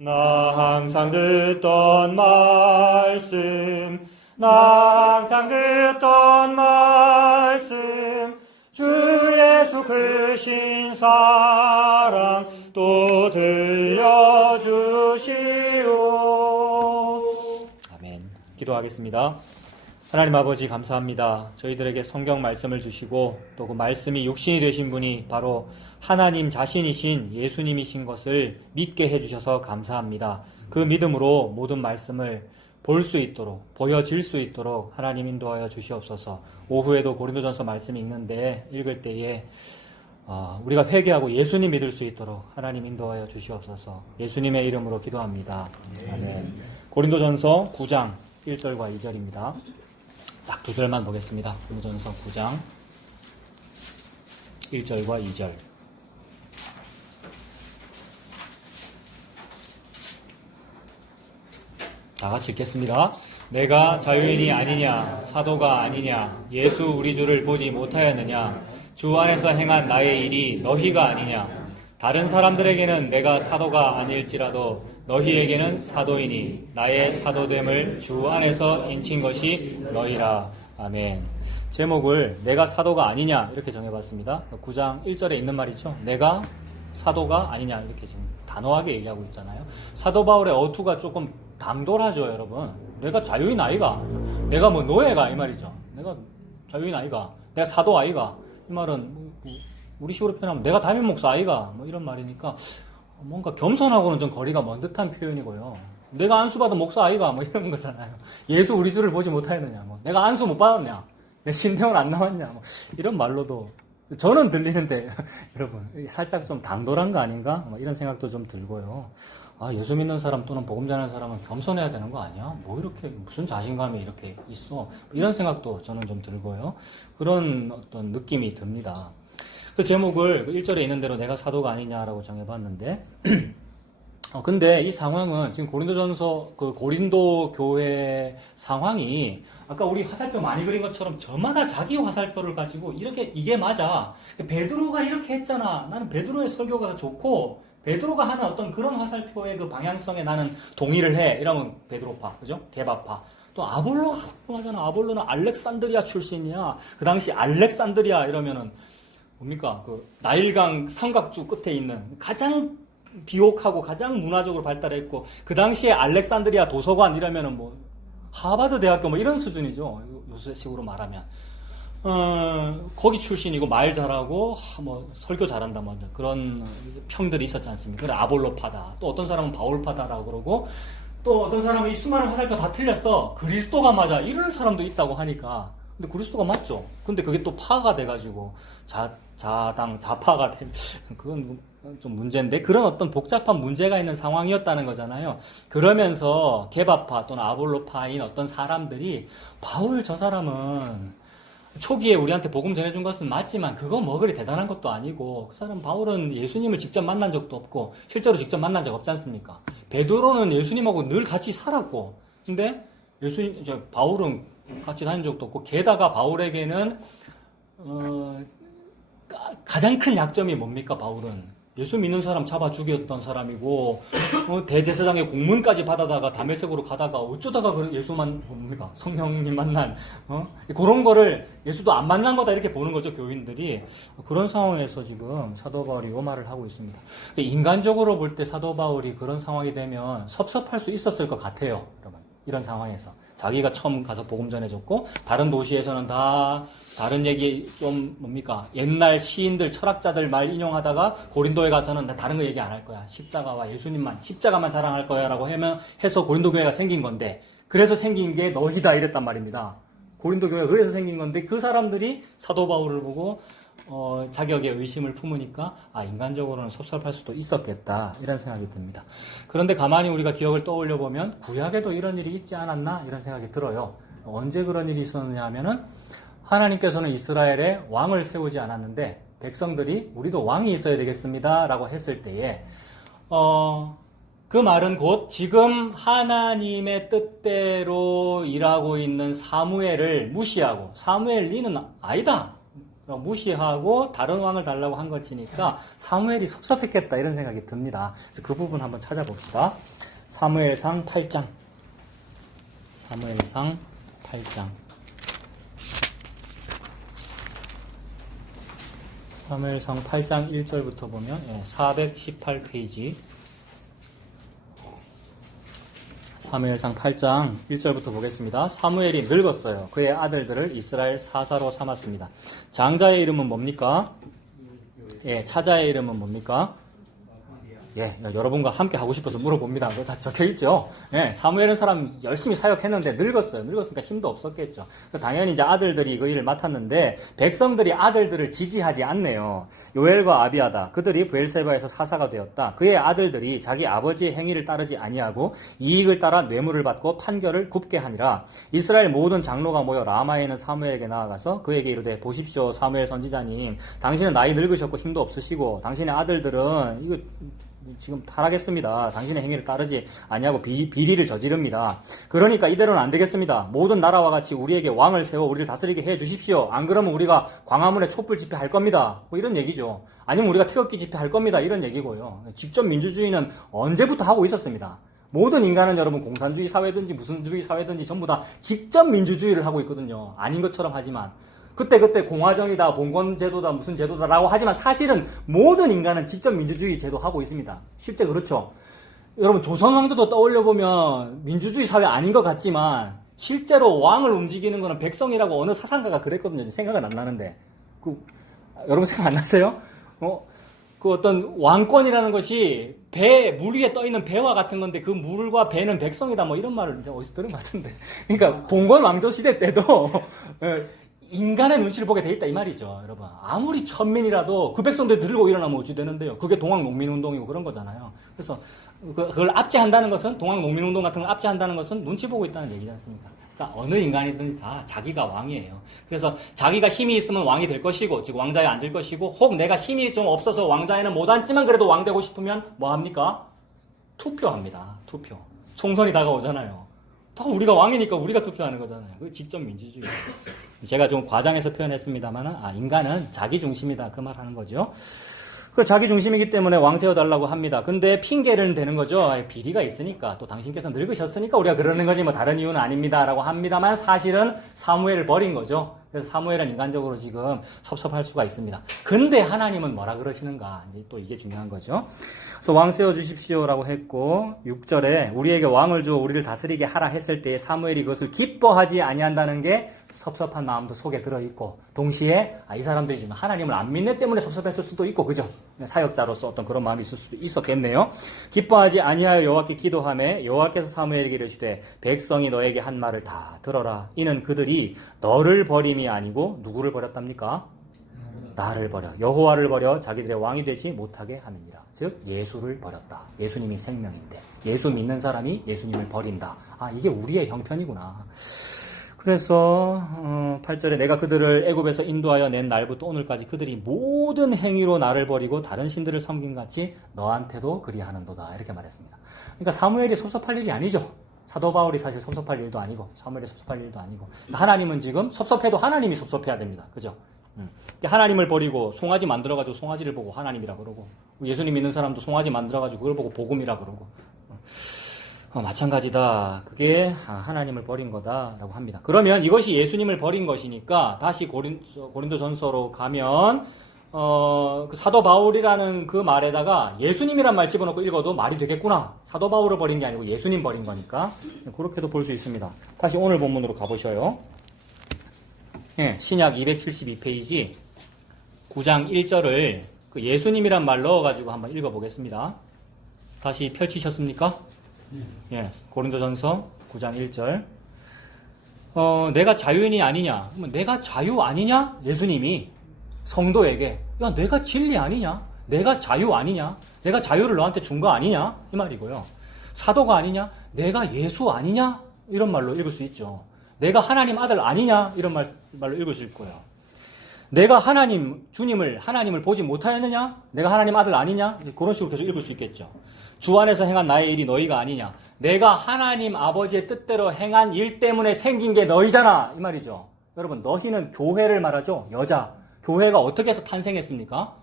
나 항상 듣던 말씀, 나 항상 듣던 말씀, 주 예수 크신 사랑 또 들려주시오. 아멘. 기도하겠습니다. 하나님 아버지 감사합니다. 저희들에게 성경 말씀을 주시고 또 그 말씀이 육신이 되신 분이 바로 하나님 자신이신 예수님이신 것을 믿게 해주셔서 감사합니다. 그 믿음으로 모든 말씀을 볼 수 있도록, 보여질 수 있도록 하나님 인도하여 주시옵소서. 오후에도 고린도전서 말씀 읽을 때에 우리가 회개하고 예수님 믿을 수 있도록 하나님 인도하여 주시옵소서. 예수님의 이름으로 기도합니다. 아멘. 고린도전서 9장 1절과 2절입니다. 딱 두 절만 보겠습니다. 고린도전서 9장 1절과 2절. 다 같이 읽겠습니다. 내가 자유인이 아니냐, 사도가 아니냐, 예수 우리 주를 보지 못하였느냐, 주 안에서 행한 나의 일이 너희가 아니냐, 다른 사람들에게는 내가 사도가 아닐지라도 너희에게는 사도이니 나의 사도됨을 주 안에서 인친 것이 너희라. 아멘. 제목을 내가 사도가 아니냐 이렇게 정해봤습니다. 9장 1절에 있는 말이죠. 내가 사도가 아니냐 이렇게 지금 단호하게 얘기하고 있잖아요. 사도 바울의 어투가 조금 당돌하죠, 여러분. 내가 자유인 아이가, 내가 뭐 노예가 이 말이죠. 내가 자유인 아이가, 내가 사도 아이가, 이 말은 우리 식으로 표현하면 내가 담임 목사 아이가 뭐 이런 말이니까 뭔가 겸손하고는 좀 거리가 먼 듯한 표현이고요. 내가 안수 받은 목사 아이가 뭐 이런 거잖아요. 예수 우리 주를 보지 못하였느냐, 뭐 내가 안수 못 받았냐, 내 신대원 안 나왔냐, 뭐 이런 말로도 저는 들리는데 여러분 살짝 좀 당돌한 거 아닌가? 뭐 이런 생각도 좀 들고요. 예수 믿는 사람 또는 복음 전하는 사람은 겸손해야 되는 거 아니야? 뭐 이렇게 무슨 자신감이 이렇게 있어? 이런 생각도 저는 좀 들고요. 그런 어떤 느낌이 듭니다. 그 제목을 1절에 있는 대로 내가 사도가 아니냐라고 정해봤는데 근데 이 상황은 지금 고린도전서 그 고린도 교회 상황이 아까 우리 화살표 많이 그린 것처럼 저마다 자기 화살표를 가지고 이렇게 이게 맞아. 베드로가 이렇게 했잖아. 나는 베드로의 설교가 좋고 베드로가 하는 어떤 그런 화살표의 그 방향성에 나는 동의를 해. 이러면 베드로파, 그죠? 개바파. 또 아볼로가 궁금하잖아. 아볼로는 알렉산드리아 출신이야. 그 당시 알렉산드리아 이러면은 뭡니까? 그 나일강 삼각주 끝에 있는 가장 비옥하고 가장 문화적으로 발달했고 그 당시에 알렉산드리아 도서관 이러면은 뭐 하버드 대학교 뭐 이런 수준이죠. 요새식으로 말하면. 거기 출신이고 말 잘하고 뭐 설교 잘한다 뭐 그런 평들이 있었지 않습니까? 그래 아볼로파다. 또 어떤 사람은 바울파다라고 그러고 또 어떤 사람은 이 수많은 화살표 다 틀렸어. 그리스도가 맞아. 이런 사람도 있다고 하니까. 근데 그리스도가 맞죠. 근데 그게 또 파가 돼가지고 좌파가 된 그건 좀 문제인데 그런 어떤 복잡한 문제가 있는 상황이었다는 거잖아요. 그러면서 개바파 또는 아볼로파인 어떤 사람들이 바울 저 사람은 초기에 우리한테 복음 전해준 것은 맞지만 그거 뭐 그리 대단한 것도 아니고 그 사람 바울은 예수님을 직접 만난 적도 없고 실제로 직접 만난 적 없지 않습니까? 베드로는 예수님하고 늘 같이 살았고 근데 바울은 같이 다닌 적도 없고 게다가 바울에게는 가장 큰 약점이 뭡니까? 바울은 예수 믿는 사람 잡아 죽였던 사람이고 대제사장의 공문까지 받아다가 다메섹으로 가다가 어쩌다가 예수만 뭡니까? 성령님 만난 그런 거를 예수도 안 만난 거다 이렇게 보는 거죠, 교인들이. 그런 상황에서 지금 사도 바울이 이 말을 하고 있습니다. 인간적으로 볼 때 사도 바울이 그런 상황이 되면 섭섭할 수 있었을 것 같아요, 여러분. 이런 상황에서 자기가 처음 가서 복음 전해줬고 다른 도시에서는 다 다른 얘기 좀 뭡니까? 옛날 시인들, 철학자들 말 인용하다가 고린도에 가서는 나 다른 거 얘기 안 할 거야. 십자가와 예수님만, 십자가만 자랑할 거야 라고 해서 고린도 교회가 생긴 건데 그래서 생긴 게 너희다 이랬단 말입니다. 고린도 교회가 그래서 생긴 건데 그 사람들이 사도 바울을 보고 자격에 의심을 품으니까 인간적으로는 섭섭할 수도 있었겠다 이런 생각이 듭니다. 그런데 가만히 우리가 기억을 떠올려 보면 구약에도 이런 일이 있지 않았나 이런 생각이 들어요. 언제 그런 일이 있었느냐 하면은 하나님께서는 이스라엘에 왕을 세우지 않았는데 백성들이 우리도 왕이 있어야 되겠습니다 라고 했을 때에 그 말은 곧 지금 하나님의 뜻대로 일하고 있는 사무엘을 무시하고 사무엘 니는 아니다. 무시하고 다른 왕을 달라고 한 것이니까 사무엘이 섭섭했겠다 이런 생각이 듭니다. 그래서 그 부분 한번 찾아봅시다. 사무엘상 8장. 사무엘상 8장. 사무엘상 8장 1절부터 보면 418페이지. 사무엘상 8장 1절부터 보겠습니다. 사무엘이 늙었어요. 그의 아들들을 이스라엘 사사로 삼았습니다. 장자의 이름은 뭡니까? 차자의 이름은 뭡니까? 여러분과 함께 하고 싶어서 물어봅니다. 그거 다 적혀있죠? 사무엘은 사람 열심히 사역했는데 늙었어요. 늙었으니까 힘도 없었겠죠. 당연히 이제 아들들이 그 일을 맡았는데, 백성들이 아들들을 지지하지 않네요. 요엘과 아비아다. 그들이 브엘세바에서 사사가 되었다. 그의 아들들이 자기 아버지의 행위를 따르지 아니하고 이익을 따라 뇌물을 받고 판결을 굽게 하니라. 이스라엘 모든 장로가 모여 라마에 있는 사무엘에게 나아가서 그에게 이르되, 보십시오, 사무엘 선지자님. 당신은 나이 늙으셨고 힘도 없으시고 당신의 아들들은 이거 지금 타락했습니다. 당신의 행위를 따르지 아니하고 비리를 저지릅니다. 그러니까 이대로는 안 되겠습니다. 모든 나라와 같이 우리에게 왕을 세워 우리를 다스리게 해 주십시오. 안 그러면 우리가 광화문에 촛불 집회할 겁니다. 뭐 이런 얘기죠. 아니면 우리가 태극기 집회할 겁니다. 이런 얘기고요. 직접 민주주의는 언제부터 하고 있었습니다. 모든 인간은 여러분 공산주의 사회든지 무슨 주의 사회든지 전부 다 직접 민주주의를 하고 있거든요. 아닌 것처럼 하지만. 그때 공화정이다, 봉건제도다, 무슨 제도다라고 하지만 사실은 모든 인간은 직접 민주주의 제도 하고 있습니다. 실제 그렇죠. 여러분 조선왕조도 떠올려보면 민주주의 사회 아닌 것 같지만 실제로 왕을 움직이는 거는 백성이라고 어느 사상가가 그랬거든요. 생각은 안 나는데. 여러분 생각 안 나세요? 그 어떤 왕권이라는 것이 물 위에 떠 있는 배와 같은 건데 그 물과 배는 백성이다 뭐 이런 말을 어디서 들은 것 같은데. 그러니까 봉건 왕조 시대 때도 인간의 눈치를 보게 돼 있다 이 말이죠. 여러분 아무리 천민이라도 그 백성들 들고 일어나면 어찌 되는데요. 그게 동학농민운동이고 그런 거잖아요. 그래서 그걸 압제한다는 것은, 동학농민운동 같은 걸 압제한다는 것은 눈치 보고 있다는 얘기지 않습니까? 그러니까 어느 인간이든지 다 자기가 왕이에요. 그래서 자기가 힘이 있으면 왕이 될 것이고, 즉 왕자에 앉을 것이고, 혹 내가 힘이 좀 없어서 왕자에는 못 앉지만 그래도 왕 되고 싶으면 뭐 합니까? 투표합니다. 투표. 총선이 다가오잖아요. 다 우리가 왕이니까 우리가 투표하는 거잖아요. 그 직접 민주주의. 제가 좀 과장해서 표현했습니다만, 인간은 자기 중심이다. 그 말 하는 거죠. 그 자기 중심이기 때문에 왕 세워달라고 합니다. 근데 핑계를 대는 거죠. 비리가 있으니까, 또 당신께서 늙으셨으니까 우리가 그러는 거지 뭐 다른 이유는 아닙니다. 라고 합니다만 사실은 사무엘을 버린 거죠. 그래서 사무엘은 인간적으로 지금 섭섭할 수가 있습니다. 근데 하나님은 뭐라 그러시는가? 이제 또 이게 중요한 거죠. 그래서 왕 세워주십시오라고 했고, 6절에 우리에게 왕을 주어 우리를 다스리게 하라 했을 때 사무엘이 그것을 기뻐하지 아니한다는 게 섭섭한 마음도 속에 들어있고, 동시에 이 사람들이 지금 하나님을 안 믿네 때문에 섭섭했을 수도 있고, 그죠? 사역자로서 어떤 그런 마음이 있을 수도 있었겠네요. 기뻐하지 아니하여 여호와께 기도하매 여호와께서 사무엘에게 이르시되, 백성이 너에게 한 말을 다 들어라. 이는 그들이 너를 버림이 아니고 누구를 버렸답니까? 나를 버려, 여호와를 버려 자기들의 왕이 되지 못하게 함이니라. 즉 예수를 버렸다. 예수님이 생명인데 예수 믿는 사람이 예수님을 버린다. 이게 우리의 형편이구나. 그래서 8절에 내가 그들을 애굽에서 인도하여 낸 날부터 오늘까지 그들이 모든 행위로 나를 버리고 다른 신들을 섬긴 같이 너한테도 그리하는도다. 이렇게 말했습니다. 그러니까 사무엘이 섭섭할 일이 아니죠. 사도 바울이 사실 섭섭할 일도 아니고 사무엘이 섭섭할 일도 아니고, 하나님은 지금 섭섭해도 하나님이 섭섭해야 됩니다. 그죠? 하나님을 버리고 송아지 만들어가지고 송아지를 보고 하나님이라 그러고, 예수님 믿는 사람도 송아지 만들어가지고 그걸 보고 복음이라 그러고, 마찬가지다. 그게 하나님을 버린 거다라고 합니다. 그러면 이것이 예수님을 버린 것이니까 다시 고린도전서로 가면 그 사도 바울이라는 그 말에다가 예수님이란 말 집어넣고 읽어도 말이 되겠구나. 사도 바울을 버린 게 아니고 예수님 버린 거니까 그렇게도 볼 수 있습니다. 다시 오늘 본문으로 가보셔요. 신약 272페이지 9장 1절을 그 예수님이란 말 넣어가지고 한번 읽어보겠습니다. 다시 펼치셨습니까? 고린도전서 9장 1절. 내가 자유인이 아니냐? 내가 자유 아니냐? 예수님이 성도에게, 야, 내가 진리 아니냐? 내가 자유 아니냐? 내가 자유를 너한테 준 거 아니냐? 이 말이고요. 사도가 아니냐? 내가 예수 아니냐? 이런 말로 읽을 수 있죠. 내가 하나님 아들 아니냐? 이런 말로 읽을 수 있고요. 내가 하나님을 보지 못하였느냐? 내가 하나님 아들 아니냐? 그런 식으로 계속 읽을 수 있겠죠. 주 안에서 행한 나의 일이 너희가 아니냐? 내가 하나님 아버지의 뜻대로 행한 일 때문에 생긴 게 너희잖아. 이 말이죠. 여러분, 너희는 교회를 말하죠. 교회가 어떻게 해서 탄생했습니까?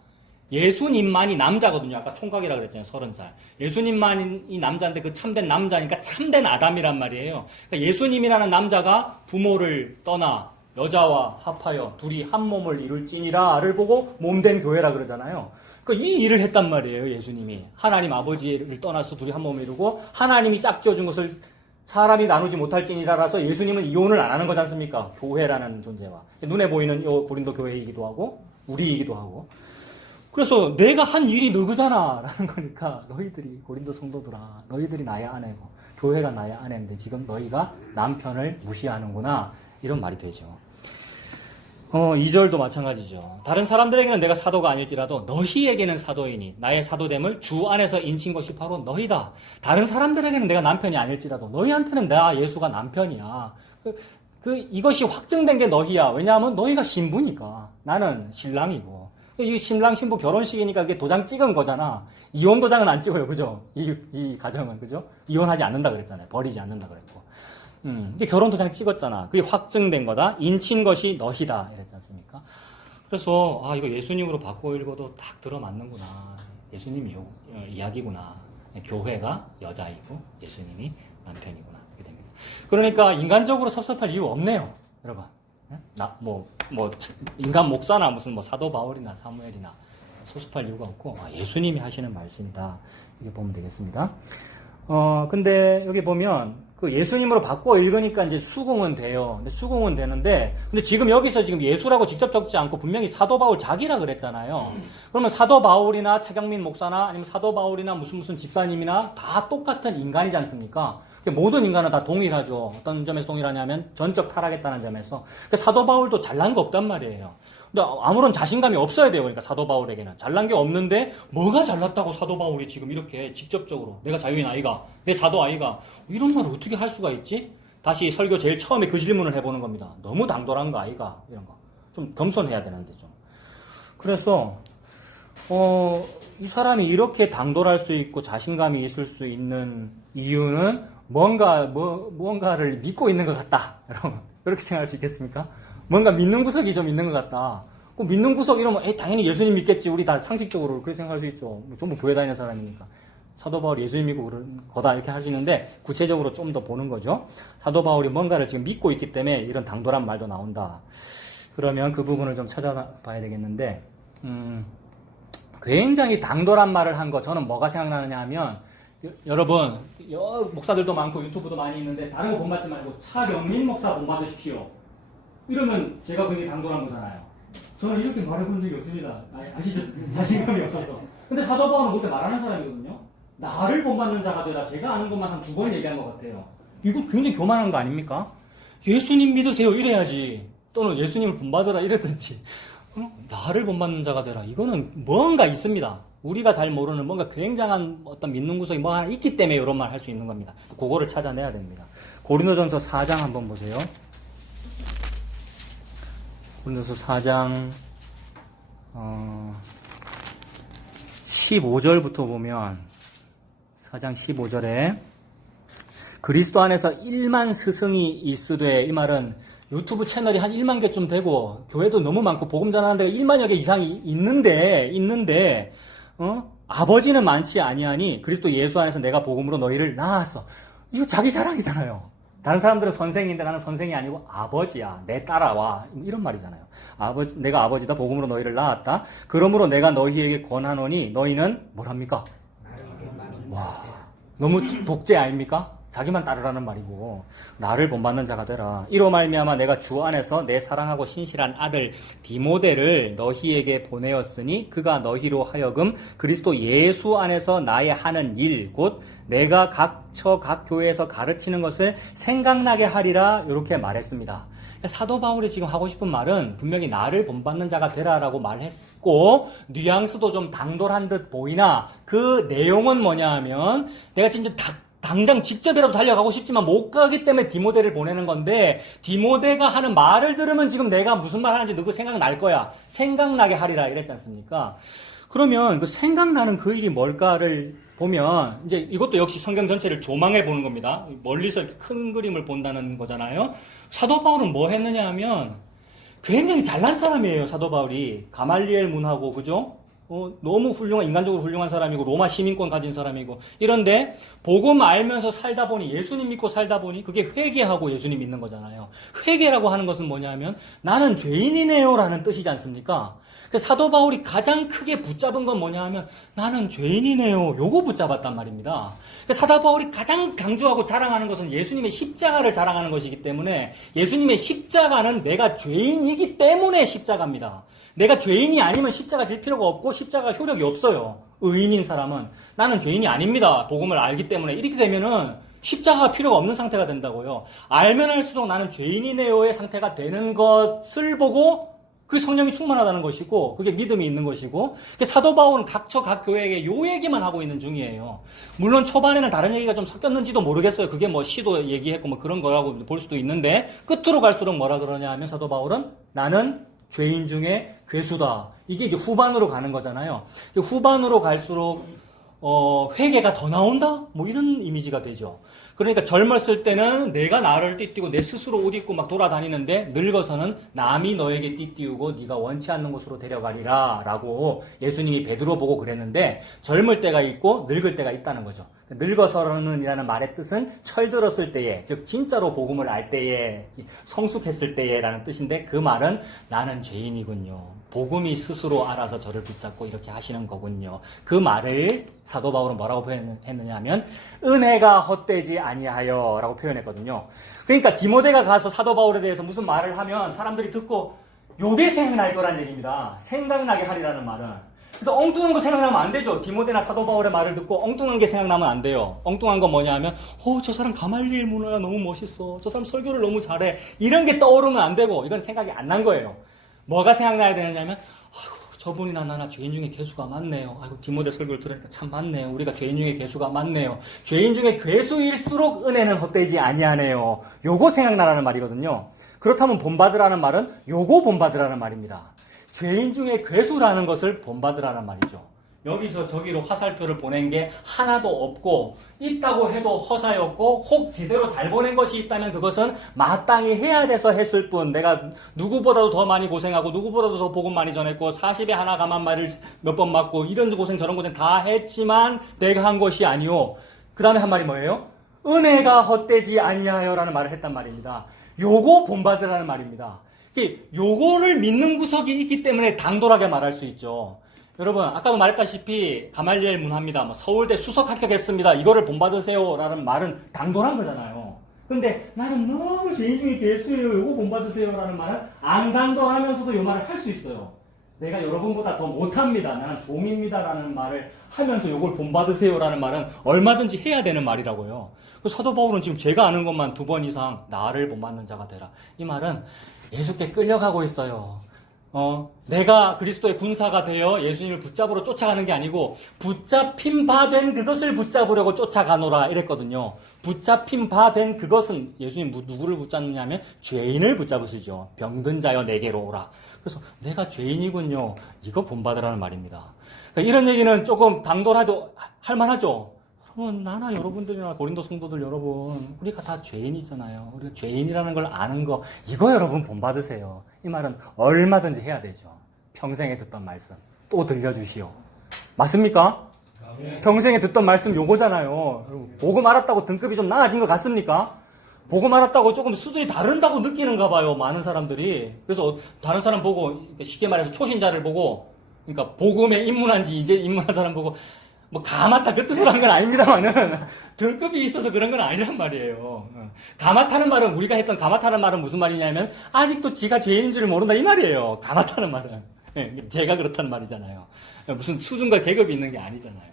예수님만이 남자거든요. 아까 총각이라고 그랬잖아요. 30살. 예수님만이 남자인데 그 참된 남자니까 참된 아담이란 말이에요. 그러니까 예수님이라는 남자가 부모를 떠나 여자와 합하여 둘이 한 몸을 이룰지니라를 보고 몸된 교회라 그러잖아요. 그러니까 이 일을 했단 말이에요. 예수님이. 하나님 아버지를 떠나서 둘이 한 몸을 이루고 하나님이 짝지어준 것을 사람이 나누지 못할지니라라서 예수님은 이혼을 안 하는 거지 않습니까? 교회라는 존재와. 눈에 보이는 요 고린도 교회이기도 하고 우리이기도 하고. 그래서 내가 한 일이 너그잖아 라는 거니까 너희들이 고린도 성도들아 너희들이 나의 아내고 교회가 나의 아내인데 지금 너희가 남편을 무시하는구나 이런 말이 되죠. 2절도 마찬가지죠. 다른 사람들에게는 내가 사도가 아닐지라도 너희에게는 사도이니 나의 사도됨을 주 안에서 인친 것이 바로 너희다. 다른 사람들에게는 내가 남편이 아닐지라도 너희한테는 나 예수가 남편이야. 이것이 확증된 게 너희야. 왜냐하면 너희가 신부니까 나는 신랑이고 이 신랑 신부 결혼식이니까 그게 도장 찍은 거잖아. 이혼 도장은 안 찍어요. 그죠? 이 가정은. 그죠? 이혼하지 않는다 그랬잖아요. 버리지 않는다 그랬고. 이제 결혼 도장 찍었잖아. 그게 확증된 거다. 인친 것이 너희다. 이랬지 않습니까? 그래서, 이거 예수님으로 바꿔 읽어도 딱 들어맞는구나. 예수님이 이야기구나. 교회가 여자이고, 예수님이 남편이구나. 이렇게 됩니다. 그러니까, 인간적으로 섭섭할 이유 없네요. 여러분. 인간 목사나 무슨 사도 바울이나 사무엘이나 섭섭할 이유가 없고, 예수님이 하시는 말씀이다. 이렇게 보면 되겠습니다. 근데 여기 보면, 그 예수님으로 바꿔 읽으니까 이제 수긍은 돼요. 근데 수긍은 되는데, 근데 지금 여기서 지금 예수라고 직접 적지 않고 분명히 사도 바울 자기라 그랬잖아요. 그러면 사도 바울이나 차경민 목사나 아니면 사도 바울이나 무슨 집사님이나 다 똑같은 인간이지 않습니까? 모든 인간은 다 동일하죠. 어떤 점에서 동일하냐면 전적 타락했다는 점에서. 사도 바울도 잘난 거 없단 말이에요. 근데 아무런 자신감이 없어야 돼요. 그러니까 사도 바울에게는. 잘난 게 없는데 뭐가 잘났다고 사도 바울이 지금 이렇게 직접적으로 내가 자유인 아이가, 내 사도 아이가 이런 말을 어떻게 할 수가 있지? 다시 설교 제일 처음에 그 질문을 해보는 겁니다. 너무 당돌한 거 아이가? 이런 거. 좀 겸손해야 되는데 좀. 그래서 이 사람이 이렇게 당돌할 수 있고 자신감이 있을 수 있는 이유는 뭔가를 믿고 있는 것 같다. 여러분, 이렇게 생각할 수 있겠습니까? 뭔가 믿는 구석이 좀 있는 것 같다. 그 믿는 구석 이러면, 당연히 예수님 믿겠지. 우리 다 상식적으로 그렇게 생각할 수 있죠. 전부 교회 다니는 사람이니까. 사도 바울이 예수님 믿고 그런 거다. 이렇게 할 수 있는데, 구체적으로 좀 더 보는 거죠. 사도 바울이 뭔가를 지금 믿고 있기 때문에 이런 당돌한 말도 나온다. 그러면 그 부분을 좀 찾아봐야 되겠는데, 굉장히 당돌한 말을 한 거, 저는 뭐가 생각나느냐 하면, 여러분, 목사들도 많고 유튜브도 많이 있는데 다른 거 본받지 말고 차경민 목사 본받으십시오. 이러면 제가 굉장히 당돌한 거잖아요. 저는 이렇게 말해본 적이 없습니다. 아시죠? 자신감이 없어서. 근데 사도 바울은 그렇게 말하는 사람이거든요. 나를 본받는 자가 되라. 제가 아는 것만 한 2번 얘기한 것 같아요. 이거 굉장히 교만한 거 아닙니까? 예수님 믿으세요. 이래야지. 또는 예수님을 본받으라 이랬든지. 나를 본받는 자가 되라. 이거는 뭔가 있습니다. 우리가 잘 모르는 뭔가 굉장한 어떤 믿는 구석이 뭐 하나 있기 때문에 이런 말 할 수 있는 겁니다. 그거를 찾아내야 됩니다. 고린도전서 4장 한번 보세요. 고린도서 4장 15절부터 보면 4장 15절에 그리스도 안에서 1만 스승이 있으되, 이 말은 유튜브 채널이 한 1만 개쯤 되고 교회도 너무 많고 복음 전하는 데가 1만여 개 이상이 있는데 아버지는 많지 아니하니 그리스도 예수 안에서 내가 복음으로 너희를 낳았어. 이거 자기 자랑이잖아요. 다른 사람들은 선생인데 나는 선생이 아니고 아버지야. 내 따라와. 이런 말이잖아요. 내가 아버지다. 복음으로 너희를 낳았다. 그러므로 내가 너희에게 권하노니 너희는 뭐랍니까? 와, 너무 독재 아닙니까? 자기만 따르라는 말이고, 나를 본받는 자가 되라. 이로 말미암아 내가 주 안에서 내 사랑하고 신실한 아들 디모데를 너희에게 보내었으니 그가 너희로 하여금 그리스도 예수 안에서 나의 하는 일, 곧 내가 각 교회에서 가르치는 것을 생각나게 하리라. 이렇게 말했습니다. 사도 바울이 지금 하고 싶은 말은 분명히 나를 본받는 자가 되라라고 말했고, 뉘앙스도 좀 당돌한 듯 보이나 그 내용은 뭐냐 하면, 내가 지금 당장 직접이라도 달려가고 싶지만 못 가기 때문에 디모데를 보내는 건데, 디모데가 하는 말을 들으면 지금 내가 무슨 말 하는지 누구 생각날 거야. 생각나게 하리라 이랬지 않습니까? 그러면 그 생각나는 그 일이 뭘까를 보면, 이제 이것도 역시 성경 전체를 조망해 보는 겁니다. 멀리서 이렇게 큰 그림을 본다는 거잖아요. 사도 바울은 뭐 했느냐 하면, 굉장히 잘난 사람이에요, 사도 바울이. 가말리엘 문하고, 그죠? 너무 인간적으로 훌륭한 사람이고, 로마 시민권 가진 사람이고, 이런데, 복음 알면서 살다 보니, 예수님 믿고 살다 보니, 그게 회개하고 예수님 믿는 거잖아요. 회개라고 하는 것은 뭐냐면, 나는 죄인이네요, 라는 뜻이지 않습니까? 사도 바울이 가장 크게 붙잡은 건 뭐냐 하면, 나는 죄인이네요. 요거 붙잡았단 말입니다. 사도 바울이 가장 강조하고 자랑하는 것은 예수님의 십자가를 자랑하는 것이기 때문에, 예수님의 십자가는 내가 죄인이기 때문에 십자가입니다. 내가 죄인이 아니면 십자가 질 필요가 없고 십자가 효력이 없어요. 의인인 사람은 나는 죄인이 아닙니다. 복음을 알기 때문에 이렇게 되면은 십자가가 필요가 없는 상태가 된다고요. 알면 할수록 나는 죄인이네요의 상태가 되는 것을 보고 그 성령이 충만하다는 것이고 그게 믿음이 있는 것이고 사도 바울은 각 교회에게 요 얘기만 하고 있는 중이에요. 물론 초반에는 다른 얘기가 좀 섞였는지도 모르겠어요. 그게 뭐 시도 얘기했고 뭐 그런 거라고 볼 수도 있는데 끝으로 갈수록 뭐라 그러냐 하면 사도 바울은 나는 죄인 중에 괴수다. 이게 이제 후반으로 가는 거잖아요. 후반으로 갈수록 회개가 더 나온다? 뭐 이런 이미지가 되죠. 그러니까 젊었을 때는 내가 나를 띠띠고 내 스스로 옷 입고 막 돌아다니는데 늙어서는 남이 너에게 띠띠우고 네가 원치 않는 곳으로 데려가리라 라고 예수님이 베드로 보고 그랬는데 젊을 때가 있고 늙을 때가 있다는 거죠. 늙어서는 이라는 말의 뜻은 철들었을 때에, 즉 진짜로 복음을 알 때에, 성숙했을 때에 라는 뜻인데 그 말은 나는 죄인이군요. 복음이 스스로 알아서 저를 붙잡고 이렇게 하시는 거군요. 그 말을 사도 바울은 뭐라고 표현했느냐 하면 은혜가 헛되지 아니하여 라고 표현했거든요. 그러니까 디모데가 가서 사도 바울에 대해서 무슨 말을 하면 사람들이 듣고 요게 생각날 거란 얘기입니다. 생각나게 하리라는 말은. 그래서 엉뚱한 거 생각나면 안 되죠. 디모데나 사도 바울의 말을 듣고 엉뚱한 게 생각나면 안 돼요. 엉뚱한 건 뭐냐 하면 저 사람 가말리엘 문화가 너무 멋있어. 저 사람 설교를 너무 잘해. 이런 게 떠오르면 안 되고 이건 생각이 안 난 거예요. 뭐가 생각나야 되느냐면 저분이나 나나 죄인 중에 괴수가 많네요. 아이고 디모데 설교를 들으니까 참 많네요. 우리가 죄인 중에 괴수가 많네요. 죄인 중에 괴수일수록 은혜는 헛되지 아니하네요. 요거 생각나라는 말이거든요. 그렇다면 본받으라는 말은 요거 본받으라는 말입니다. 죄인 중에 괴수라는 것을 본받으라는 말이죠. 여기서 저기로 화살표를 보낸 게 하나도 없고 있다고 해도 허사였고 혹 제대로 잘 보낸 것이 있다면 그것은 마땅히 해야 돼서 했을 뿐 내가 누구보다도 더 많이 고생하고 누구보다도 더 복음 많이 전했고 40에 하나 가만 말을 몇 번 맞고 이런 고생 저런 고생 다 했지만 내가 한 것이 아니오. 그 다음에 한 말이 뭐예요? 은혜가 헛되지 아니하여 라는 말을 했단 말입니다. 요거 본받으라는 말입니다. 요거를 믿는 구석이 있기 때문에 당돌하게 말할 수 있죠. 여러분 아까도 말했다시피 가말리엘 문화입니다. 서울대 수석 합격했습니다. 이거를 본받으세요 라는 말은 당돌한 거잖아요. 근데 나는 너무 죄인 중에 괴수예요. 요거 본받으세요 라는 말은 안 당돌하면서도 이 말을 할 수 있어요. 내가 여러분보다 더 못합니다. 나는 종입니다 라는 말을 하면서 요걸 본받으세요 라는 말은 얼마든지 해야 되는 말이라고요. 사도 바울은 지금 제가 아는 것만 2번 이상 나를 본받는 자가 되라. 이 말은 예수께 끌려가고 있어요. 내가 그리스도의 군사가 되어 예수님을 붙잡으러 쫓아가는 게 아니고 붙잡힌 바 된 그것을 붙잡으려고 쫓아가노라 이랬거든요. 붙잡힌 바 된 그것은 예수님 누구를 붙잡느냐 하면 죄인을 붙잡으시죠. 병든 자여 내게로 오라. 그래서 내가 죄인이군요. 이거 본받으라는 말입니다. 그러니까 이런 얘기는 조금 당돌하도 할만하죠. 나나 여러분들이나 고린도 성도들 여러분 우리가 다 죄인이잖아요. 우리가 죄인이라는 걸 아는 거 이거 여러분 본받으세요. 이 말은 얼마든지 해야 되죠. 평생에 듣던 말씀 또 들려주시오. 맞습니까? 평생에 듣던 말씀 요거잖아요. 복음 알았다고 등급이 좀 나아진 것 같습니까? 복음 알았다고 조금 수준이 다른다고 느끼는가 봐요. 많은 사람들이. 그래서 다른 사람 보고 쉽게 말해서 초신자를 보고 그러니까 복음에 입문한지 이제 입문한 사람 보고 가마타 그 뜻으로 한 건 아닙니다만은 등급이 있어서 그런 건 아니란 말이에요. 가마타는 말은 우리가 했던 가마타는 말은 무슨 말이냐면 아직도 지가 죄인인 줄 모른다 이 말이에요. 가마타는 말은 제가 그렇다는 말이잖아요. 무슨 수준과 계급이 있는 게 아니잖아요.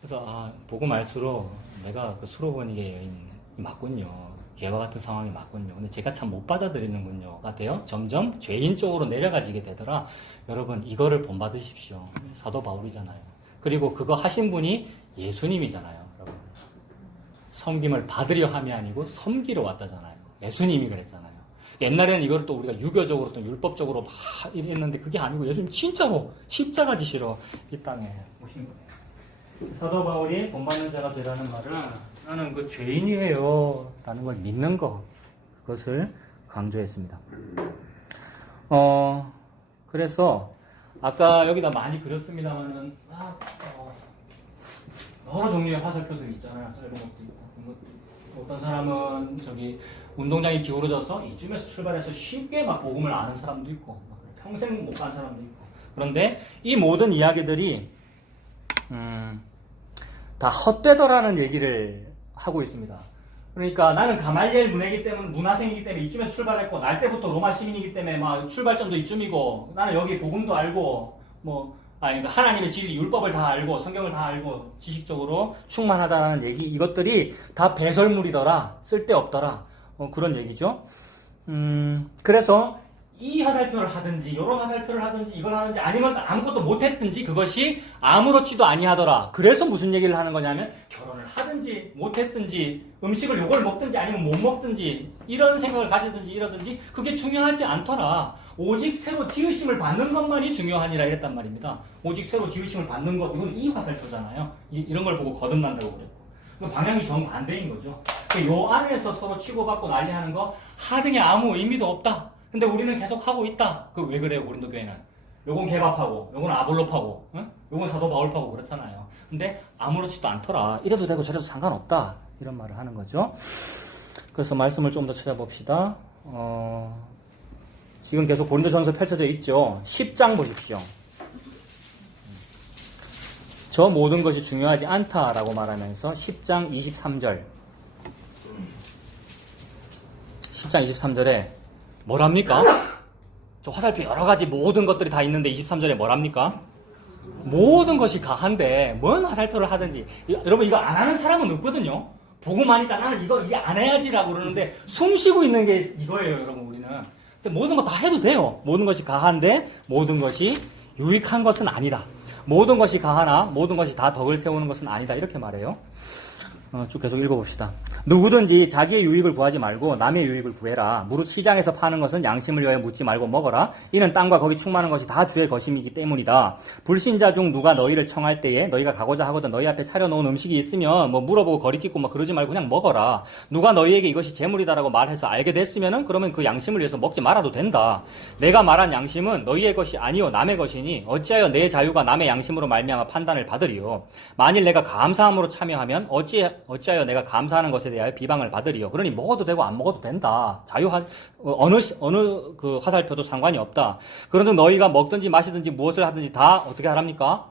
그래서 보고 말수록 내가 그 수로보니게 여인이 맞군요. 걔와 같은 상황이 맞군요. 근데 제가 참 못 받아들이는군요가 돼요. 점점 죄인 쪽으로 내려가지게 되더라. 여러분 이거를 본받으십시오. 사도 바울이잖아요. 그리고 그거 하신 분이 예수님이잖아요. 여러분. 섬김을 받으려 함이 아니고 섬기러 왔다잖아요. 예수님이 그랬잖아요. 옛날에는 이걸 또 우리가 유교적으로 또 율법적으로 막 이랬는데 그게 아니고 예수님 진짜로 십자가 지시러 이 땅에 오신 거예요. 사도 바울이 본받는 자가 되라는 말은 나는 그 죄인이에요 라는 걸 믿는 것 그것을 강조했습니다. 그래서 아까 여기다 많이 그렸습니다만은 여러 종류의 화살표들이 있잖아요. 짧은 것도 있고 긴 것도 있고 어떤 사람은 저기 운동장이 기울어져서 이쯤에서 출발해서 쉽게 막 복음을 아는 사람도 있고 평생 못 간 사람도 있고 그런데 이 모든 이야기들이 다 헛되더라는 얘기를 하고 있습니다. 그러니까 나는 가말리엘 문화생이기 때문에 이쯤에서 출발했고 날 때부터 로마 시민이기 때문에 막 출발점도 이쯤이고 나는 여기 복음도 알고 그러니까 하나님의 진리 율법을 다 알고 성경을 다 알고 지식적으로 충만하다는 얘기 이것들이 다 배설물이더라 쓸데없더라 그런 얘기죠. 그래서 이 화살표를 하든지 이런 화살표를 하든지 이걸 하든지 아니면 아무것도 못했든지 그것이 아무렇지도 아니하더라. 그래서 무슨 얘기를 하는 거냐면 결혼을 하든지 못했든지 음식을 요걸 먹든지 아니면 못 먹든지 이런 생각을 가지든지 이러든지 그게 중요하지 않더라. 오직 새로 지으심을 받는 것만이 중요하니라 이랬단 말입니다. 오직 새로 지으심을 받는 것 이건 이 화살표잖아요. 이런 걸 보고 거듭난다고 그랬고 방향이 정반대인 거죠. 요 안에서 서로 치고받고 난리하는 거 하등에 아무 의미도 없다. 근데 우리는 계속 하고 있다. 그 왜 그래요, 고린도 교회는? 요건 개밥하고, 요건 아볼로파고, 응? 요건 사도 바울파고 그렇잖아요. 근데 아무렇지도 않더라. 이래도 되고 저래도 상관없다. 이런 말을 하는 거죠. 그래서 말씀을 좀 더 찾아봅시다. 지금 계속 고린도전서 펼쳐져 있죠. 10장 보십시오. 저 모든 것이 중요하지 않다라고 말하면서 10장 23절. 10장 23절에 뭐랍니까? 저 화살표 여러 가지 모든 것들이 다 있는데 23절에 뭐랍니까? 모든 것이 가한데 뭔 화살표를 하든지 여러분 이거 안 하는 사람은 없거든요. 보고 마니까 나는 이거 이제 안 해야지라고 그러는데 숨 쉬고 있는 게 이거예요, 여러분. 우리는 모든 거 다 해도 돼요. 모든 것이 가한데 모든 것이 유익한 것은 아니다. 모든 것이 가하나 모든 것이 다 덕을 세우는 것은 아니다. 이렇게 말해요. 쭉 계속 읽어봅시다. 누구든지 자기의 유익을 구하지 말고 남의 유익을 구해라. 무릇 시장에서 파는 것은 양심을 위하여 묻지 말고 먹어라. 이는 땅과 거기 충만한 것이 다 주의 것임이기 때문이다. 불신자 중 누가 너희를 청할 때에 너희가 가고자 하거든 너희 앞에 차려놓은 음식이 있으면 물어보고 거리끼고 그러지 말고 그냥 먹어라. 누가 너희에게 이것이 재물이다라고 말해서 알게 됐으면은 그러면 그 양심을 위해서 먹지 말아도 된다. 내가 말한 양심은 너희의 것이 아니요 남의 것이니 어찌하여 내 자유가 남의 양심으로 말미암아 판단을 받으리요. 만일 내가 감사함으로 참여하면 어찌하여 내가 감사하는 것에 대하여 비방을 받으리요. 그러니 먹어도 되고 안 먹어도 된다. 어느 그 화살표도 상관이 없다. 그런데 너희가 먹든지 마시든지 무엇을 하든지 다 어떻게 하랍니까?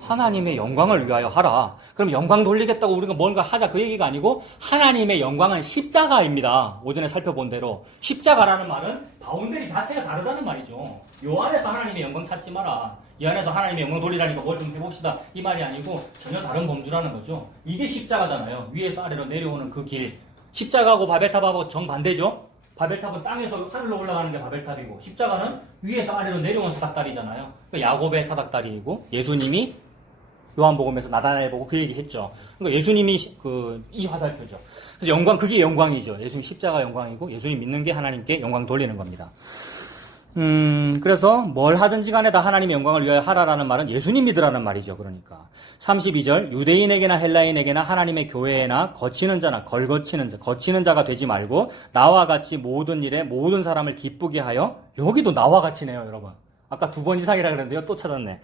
하나님의 영광을 위하여 하라. 그럼 영광 돌리겠다고 우리가 뭔가 하자 그 얘기가 아니고 하나님의 영광은 십자가입니다. 오전에 살펴본 대로 십자가라는 말은 바운더리 자체가 다르다는 말이죠. 요 안에서 하나님의 영광 찾지 마라. 이 안에서 하나님의 영광 돌리라니까 뭘 좀 해봅시다. 이 말이 아니고 전혀 다른 범주라는 거죠. 이게 십자가잖아요. 위에서 아래로 내려오는 그 길. 십자가하고 바벨탑하고 정반대죠. 바벨탑은 땅에서 하늘로 올라가는 게 바벨탑이고 십자가는 위에서 아래로 내려온 사닥다리잖아요. 야곱의 사닥다리이고 예수님이 요한복음에서 나다나엘 보고 그 얘기 했죠. 그러니까 예수님이 이 화살표죠. 그래서 영광, 그게 영광이죠. 예수님 십자가 영광이고 예수님 믿는 게 하나님께 영광 돌리는 겁니다. 그래서 뭘 하든지 간에 다 하나님의 영광을 위하여 하라라는 말은 예수님 믿으라는 말이죠. 그러니까 32절 유대인에게나 헬라인에게나 하나님의 교회에나 거치는 자나 거치는 자가 되지 말고 나와 같이 모든 일에 모든 사람을 기쁘게 하여 여기도 나와 같이네요, 여러분. 아까 2번 이상이라 그랬는데요. 또 찾았네.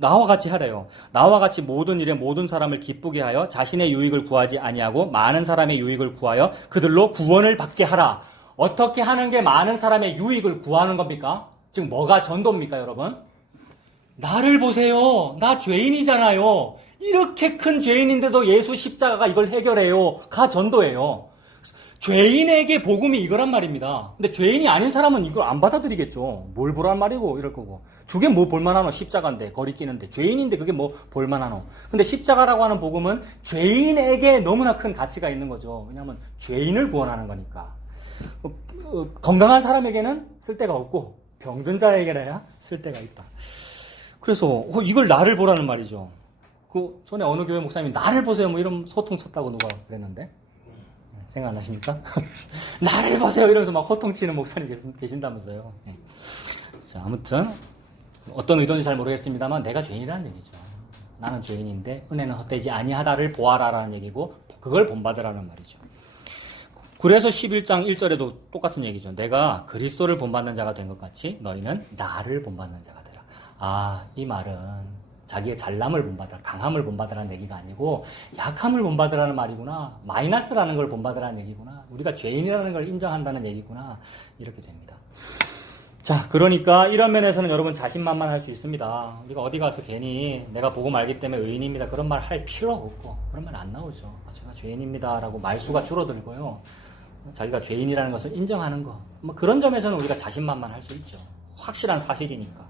나와 같이 하래요. 나와 같이 모든 일에 모든 사람을 기쁘게 하여 자신의 유익을 구하지 아니하고 많은 사람의 유익을 구하여 그들로 구원을 받게 하라. 어떻게 하는 게 많은 사람의 유익을 구하는 겁니까? 지금 뭐가 전도입니까, 여러분? 나를 보세요. 나 죄인이잖아요. 이렇게 큰 죄인인데도 예수 십자가가 이걸 해결해요. 가 전도예요. 죄인에게 복음이 이거란 말입니다. 근데 죄인이 아닌 사람은 이걸 안 받아들이겠죠. 뭘 보란 말이고 이럴 거고. 저게 뭐 볼만하노? 십자가인데 거리 끼는데 죄인인데 그게 뭐 볼만하노? 근데 십자가라고 하는 복음은 죄인에게 너무나 큰 가치가 있는 거죠. 왜냐하면 죄인을 구원하는 거니까. 건강한 사람에게는 쓸데가 없고 병든 자에게는 쓸데가 있다. 그래서 이걸 나를 보라는 말이죠. 그 전에 어느 교회 목사님이 나를 보세요 뭐 이런 소통 쳤다고 누가 그랬는데 생각 안 나십니까? 나를 보세요 이러면서 막 호통치는 목사님 계신다면서요. 자, 아무튼 어떤 의도인지 잘 모르겠습니다만 내가 죄인이라는 얘기죠. 나는 죄인인데 은혜는 헛되지 아니하다를 보아라라는 얘기고 그걸 본받으라는 말이죠. 그래서 11장 1절에도 똑같은 얘기죠. 내가 그리스도를 본받는 자가 된 것 같이 너희는 나를 본받는 자가 되라. 아, 이 말은 자기의 잘남을 본받으라, 강함을 본받으라는 얘기가 아니고 약함을 본받으라는 말이구나. 마이너스라는 걸 본받으라는 얘기구나. 우리가 죄인이라는 걸 인정한다는 얘기구나. 이렇게 됩니다. 자, 그러니까 이런 면에서는 여러분 자신만만할 수 있습니다. 우리가 어디 가서 괜히 내가 복음 알기 때문에 의인입니다. 그런 말 할 필요 없고 그런 말 안 나오죠. 제가 죄인입니다 라고 말수가 줄어들고요. 자기가 죄인이라는 것을 인정하는 거. 뭐 그런 점에서는 우리가 자신만만할 수 있죠. 확실한 사실이니까.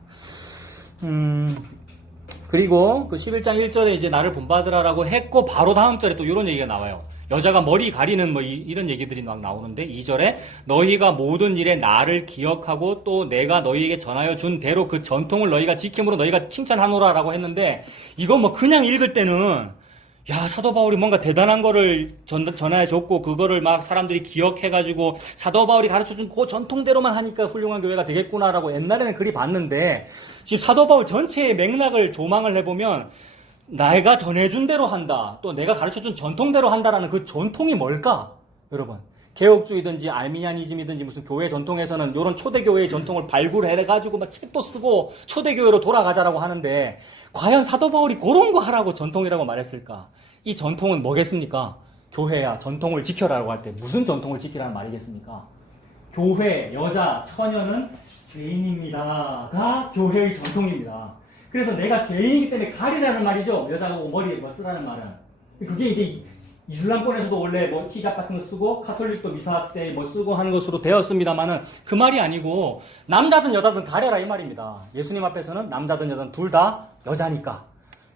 그리고 그 11장 1절에 이제 나를 본받으라라고 했고 바로 다음 절에 또 이런 얘기가 나와요. 여자가 머리 가리는 뭐 이런 얘기들이 막 나오는데 2절에 너희가 모든 일에 나를 기억하고 또 내가 너희에게 전하여 준 대로 그 전통을 너희가 지킴으로 너희가 칭찬하노라라고 했는데 이거 뭐 그냥 읽을 때는 야, 사도 바울이 뭔가 대단한 거를 전해 줬고 그거를 막 사람들이 기억해 가지고 사도 바울이 가르쳐 준 그 전통대로만 하니까 훌륭한 교회가 되겠구나라고 옛날에는 그리 봤는데 지금 사도 바울 전체의 맥락을 조망을 해 보면 내가 전해준 대로 한다. 또 내가 가르쳐준 전통대로 한다라는 그 전통이 뭘까? 여러분. 개혁주의든지 알미니안이즘이든지 무슨 교회 전통에서는 이런 초대교회의 전통을 발굴해가지고 막 책도 쓰고 초대교회로 돌아가자라고 하는데 과연 사도 바울이 그런 거 하라고 전통이라고 말했을까? 이 전통은 뭐겠습니까? 교회야 전통을 지켜라라고 할 때 무슨 전통을 지키라는 말이겠습니까? 교회, 여자, 처녀는 죄인입니다가 교회의 전통입니다. 그래서 내가 죄인이기 때문에 가리라는 말이죠. 여자하고 머리에 뭐 쓰라는 말은. 그게 이제 이슬람권에서도 원래 뭐 히잡 같은 거 쓰고 카톨릭도 미사 때 뭐 쓰고 하는 것으로 되었습니다만은 그 말이 아니고 남자든 여자든 가려라 이 말입니다. 예수님 앞에서는 남자든 여자든 둘 다 여자니까.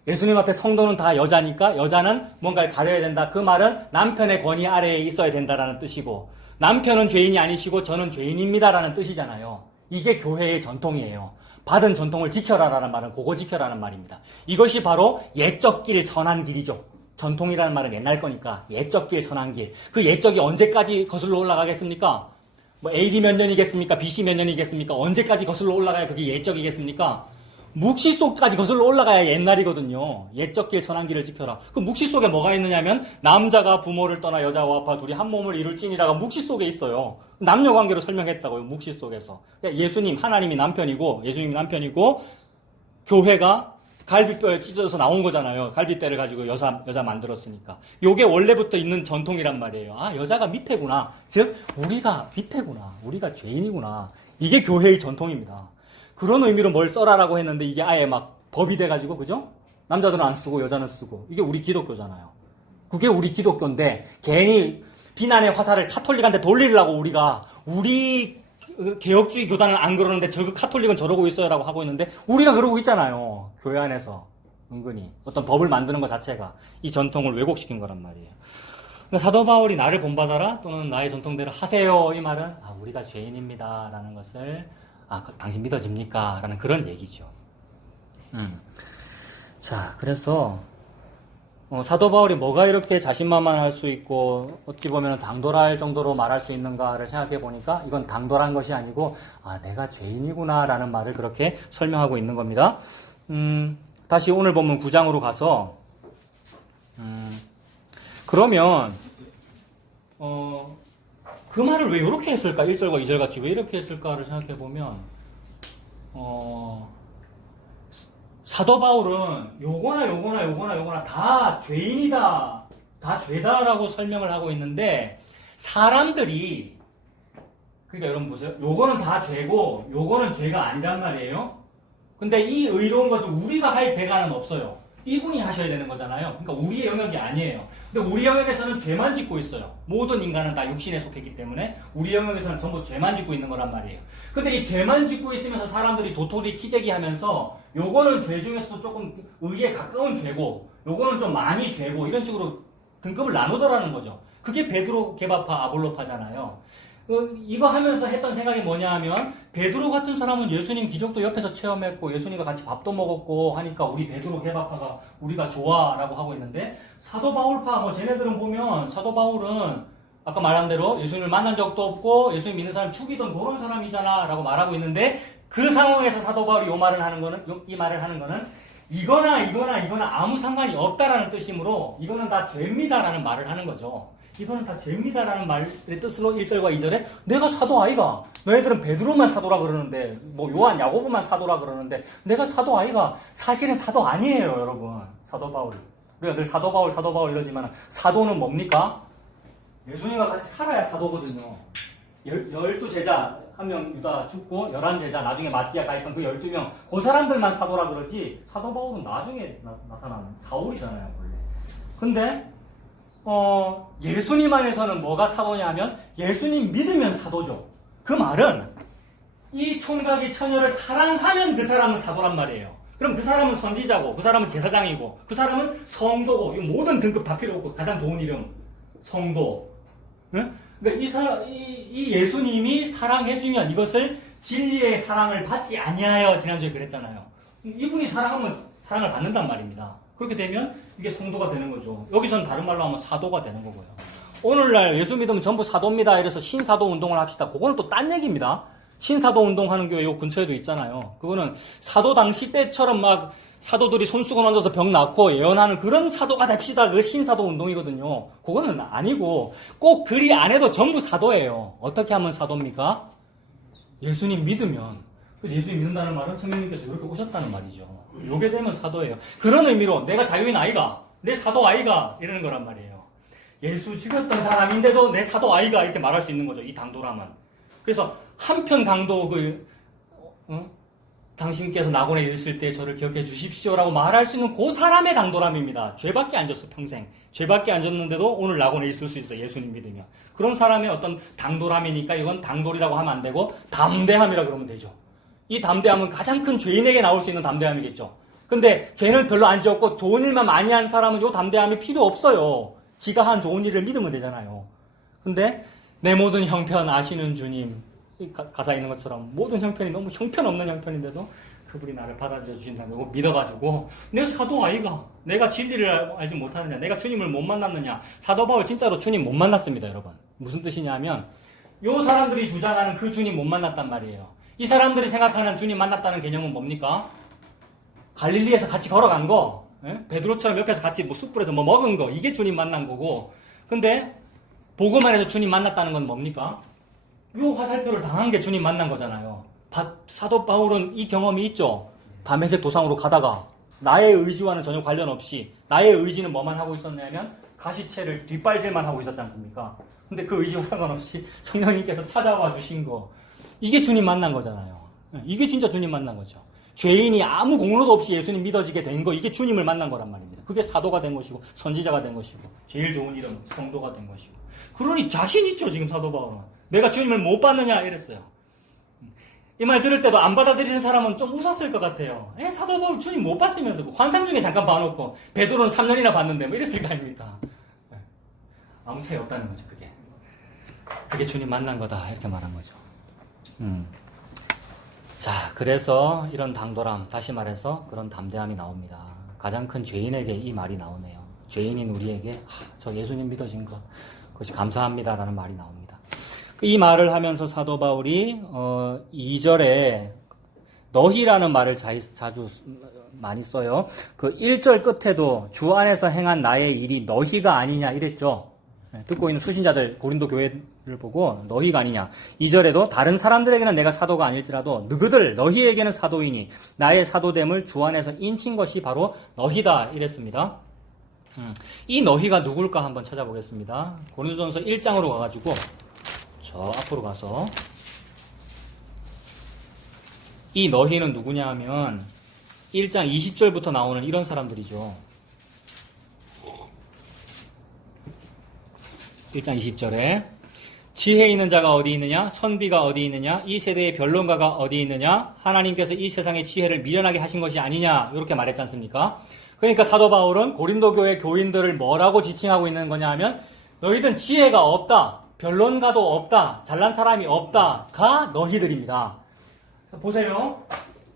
예수님 앞에 성도는 다 여자니까 여자는 뭔가를 가려야 된다. 그 말은 남편의 권위 아래에 있어야 된다라는 뜻이고 남편은 죄인이 아니시고 저는 죄인입니다라는 뜻이잖아요. 이게 교회의 전통이에요. 받은 전통을 지켜라라는 말은 그거 지켜라는 말입니다. 이것이 바로 옛적 길 선한 길이죠. 전통이라는 말은 옛날 거니까 옛적 길 선한 길. 그 옛적이 언제까지 거슬러 올라가겠습니까? 뭐 AD 몇 년이겠습니까? BC 몇 년이겠습니까? 언제까지 거슬러 올라가야 그게 옛적이겠습니까? 묵시 속까지 거슬러 올라가야 옛날이거든요. 옛적 길 선한 길을 지켜라. 그 묵시 속에 뭐가 있느냐면 남자가 부모를 떠나 여자와 아빠 둘이 한 몸을 이룰지니라가 묵시 속에 있어요. 남녀 관계로 설명했다고요. 묵시 속에서. 예수님 하나님이 남편이고 예수님이 남편이고 교회가 갈비뼈에 찢어져서 나온 거잖아요. 갈비뼈를 가지고 여자 만들었으니까. 요게 원래부터 있는 전통이란 말이에요. 아, 여자가 밑에구나. 즉 우리가 밑에구나. 우리가 죄인이구나. 이게 교회의 전통입니다. 그런 의미로 뭘 써라라고 했는데 이게 아예 막 법이 돼가지고 그죠? 남자들은 안 쓰고 여자는 쓰고 이게 우리 기독교잖아요. 그게 우리 기독교인데 괜히 비난의 화살을 카톨릭한테 돌리려고 우리 개혁주의 교단은 안 그러는데 저 카톨릭은 저러고 있어요라고 하고 있는데 우리가 그러고 있잖아요. 교회 안에서 은근히 어떤 법을 만드는 것 자체가 이 전통을 왜곡시킨 거란 말이에요. 그러니까 사도 바울이 나를 본받아라 또는 나의 전통대로 하세요 이 말은 아, 우리가 죄인입니다라는 것을 당신 믿어집니까? 라는 그런 얘기죠. 자, 그래서 사도 바울이 뭐가 이렇게 자신만만할 수 있고 어찌 보면 당돌할 정도로 말할 수 있는가를 생각해 보니까 이건 당돌한 것이 아니고 내가 죄인이구나 라는 말을 그렇게 설명하고 있는 겁니다. 다시 오늘 본문 9장으로 가서 그러면 그 말을 왜 이렇게 했을까? 1절과 2절 같이 왜 이렇게 했을까를 생각해 보면 사도 바울은 요거나 다 죄인이다, 다 죄다라고 설명을 하고 있는데 사람들이 그러니까 여러분 보세요. 요거는 다 죄고 요거는 죄가 아니란 말이에요. 근데 이 의로운 것을 우리가 할 죄가는 없어요. 이분이 하셔야 되는 거잖아요. 그러니까 우리의 영역이 아니에요. 근데 우리 영역에서는 죄만 짓고 있어요. 모든 인간은 다 육신에 속했기 때문에 우리 영역에서는 전부 죄만 짓고 있는 거란 말이에요. 근데 이 죄만 짓고 있으면서 사람들이 도토리 키재기 하면서 요거는 죄 중에서도 조금 의에 가까운 죄고 요거는 좀 많이 죄고 이런 식으로 등급을 나누더라는 거죠. 그게 베드로 개바파 아볼로파잖아요. 이거 하면서 했던 생각이 뭐냐 하면 베드로 같은 사람은 예수님 기적도 옆에서 체험했고 예수님과 같이 밥도 먹었고 하니까 우리 베드로 개바파가 우리가 좋아라고 하고 있는데 사도 바울파 뭐 쟤네들은 보면 사도 바울은 아까 말한 대로 예수님을 만난 적도 없고 예수님 믿는 사람 죽이던 그런 사람이잖아 라고 말하고 있는데 그 상황에서 사도 바울이 이 말을 하는 거는 이거나 아무 상관이 없다라는 뜻이므로 이거는 다 죄입니다라는 말을 하는 거죠. 이거는 다 죄입니다라는 말의 뜻으로 1절과 2절에 내가 사도 아이가, 너희들은 베드로만 사도라 그러는데 뭐 요한 야고보만 사도라 그러는데 내가 사도 아이가, 사실은 사도 아니에요 여러분. 사도 바울이. 우리가 늘 사도 바울 이러지만 사도는 뭡니까? 예수님과 같이 살아야 사도거든요. 12제자, 한 명 유다 죽고 11제자, 나중에 마띠아 가입한 그 12명, 그 사람들만 사도라 그러지, 사도 바울은 나중에 나타나는 사울이잖아요, 원래. 근데, 예수님 안에서는 뭐가 사도냐면, 예수님 믿으면 사도죠. 그 말은, 이 총각이 처녀를 사랑하면 그 사람은 사도란 말이에요. 그럼 그 사람은 선지자고, 그 사람은 제사장이고, 그 사람은 성도고, 이 모든 등급 다 필요 없고, 가장 좋은 이름, 성도. 응? 그러니까 이 예수님이 사랑해주면 이것을 진리의 사랑을 받지 아니하여, 지난주에 그랬잖아요. 이분이 사랑하면 사랑을 받는단 말입니다. 그렇게 되면 이게 성도가 되는 거죠. 여기서는 다른 말로 하면 사도가 되는 거고요. 오늘날 예수 믿으면 전부 사도입니다. 이래서 신사도 운동을 합시다. 그거는 또 딴 얘기입니다. 신사도 운동하는 교회 요 근처에도 있잖아요. 그거는 사도 당시 때처럼 막 사도들이 손수건 얹어서 병 낫고 예언하는 그런 사도가 됩시다. 그게 신사도 운동이거든요. 그거는 아니고 꼭 그리 안 해도 전부 사도예요. 어떻게 하면 사도입니까? 예수님 믿으면. 그래서 예수님 믿는다는 말은 성령님께서 이렇게 오셨다는 말이죠. 요게 되면 사도예요. 그런 의미로 내가 자유인 아이가, 내 사도 아이가 이러는 거란 말이에요. 예수 죽였던 사람인데도 내 사도 아이가 이렇게 말할 수 있는 거죠. 이 당도라면. 그래서 한편 강도 당신께서 낙원에 있을 때 저를 기억해 주십시오라고 말할 수 있는 그 사람의 당도람입니다. 죄밖에 안 졌어, 평생. 죄밖에 안 졌는데도 오늘 낙원에 있을 수 있어, 예수님 믿으면. 그런 사람의 어떤 당도람이니까 이건 당돌이라고 하면 안 되고 담대함이라고 그러면 되죠. 이 담대함은 가장 큰 죄인에게 나올 수 있는 담대함이겠죠. 근데 죄는 별로 안 지었고 좋은 일만 많이 한 사람은 이 담대함이 필요 없어요. 지가 한 좋은 일을 믿으면 되잖아요. 근데 내 모든 형편 아시는 주님, 가사에 있는 것처럼 모든 형편이 너무 형편없는 형편인데도 그분이 나를 받아들여 주신다고 믿어가지고 내가 사도 아이가, 내가 진리를 알지 못하느냐, 내가 주님을 못 만났느냐. 사도 바울 진짜로 주님 못 만났습니다, 여러분. 무슨 뜻이냐면 요 사람들이 주장하는 그 주님 못 만났단 말이에요. 이 사람들이 생각하는 주님 만났다는 개념은 뭡니까? 갈릴리에서 같이 걸어간 거, 베드로처럼 옆에서 같이 뭐 숯불에서 뭐 먹은 거, 이게 주님 만난 거고. 근데 보고만 해서 주님 만났다는 건 뭡니까? 요 화살표를 당한 게 주님 만난 거잖아요. 사도 바울은 이 경험이 있죠. 다메섹 도상으로 가다가 나의 의지와는 전혀 관련 없이 나의 의지는 뭐만 하고 있었냐면 가시채를 뒷발질만 하고 있었지 않습니까? 근데 그 의지와 상관없이 성령님께서 찾아와 주신 거, 이게 주님 만난 거잖아요. 이게 진짜 주님 만난 거죠. 죄인이 아무 공로도 없이 예수님 믿어지게 된 거, 이게 주님을 만난 거란 말입니다. 그게 사도가 된 것이고 선지자가 된 것이고 제일 좋은 이름 성도가 된 것이고. 그러니 자신 있죠, 지금 사도 바울은. 내가 주님을 못 받느냐 이랬어요. 이 말 들을 때도 안 받아들이는 사람은 좀 웃었을 것 같아요. 사도 바울 주님 못 봤으면서 환상 중에 잠깐 봐놓고 베드로는 3년이나 봤는데 뭐 이랬을 거 아닙니까? 아무 차이 없다는 거죠. 그게 주님 만난 거다 이렇게 말한 거죠. 자, 그래서 이런 당돌함, 다시 말해서 그런 담대함이 나옵니다. 가장 큰 죄인에게 이 말이 나오네요. 죄인인 우리에게 저 예수님 믿어진 것, 그것이 감사합니다라는 말이 나옵니다. 이 말을 하면서 사도 바울이 2절에 너희라는 말을 자주 많이 써요. 그 1절 끝에도 주 안에서 행한 나의 일이 너희가 아니냐 이랬죠. 듣고 있는 수신자들 고린도 교회를 보고 너희가 아니냐. 2절에도 다른 사람들에게는 내가 사도가 아닐지라도 너희들 너희에게는 사도이니 나의 사도됨을 주 안에서 인친 것이 바로 너희다 이랬습니다. 이 너희가 누굴까 한번 찾아보겠습니다. 고린도전서 1장으로 가가지고 저 앞으로 가서 이 너희는 누구냐 하면 1장 20절부터 나오는 이런 사람들이죠. 1장 20절에 지혜 있는 자가 어디 있느냐? 선비가 어디 있느냐? 이 세대의 변론가가 어디 있느냐? 하나님께서 이 세상의 지혜를 미련하게 하신 것이 아니냐? 이렇게 말했지 않습니까? 그러니까 사도 바울은 고린도 교회 교인들을 뭐라고 지칭하고 있는 거냐 하면 너희들은 지혜가 없다. 변론가도 없다. 잘난 사람이 없다가 너희들입니다. 보세요.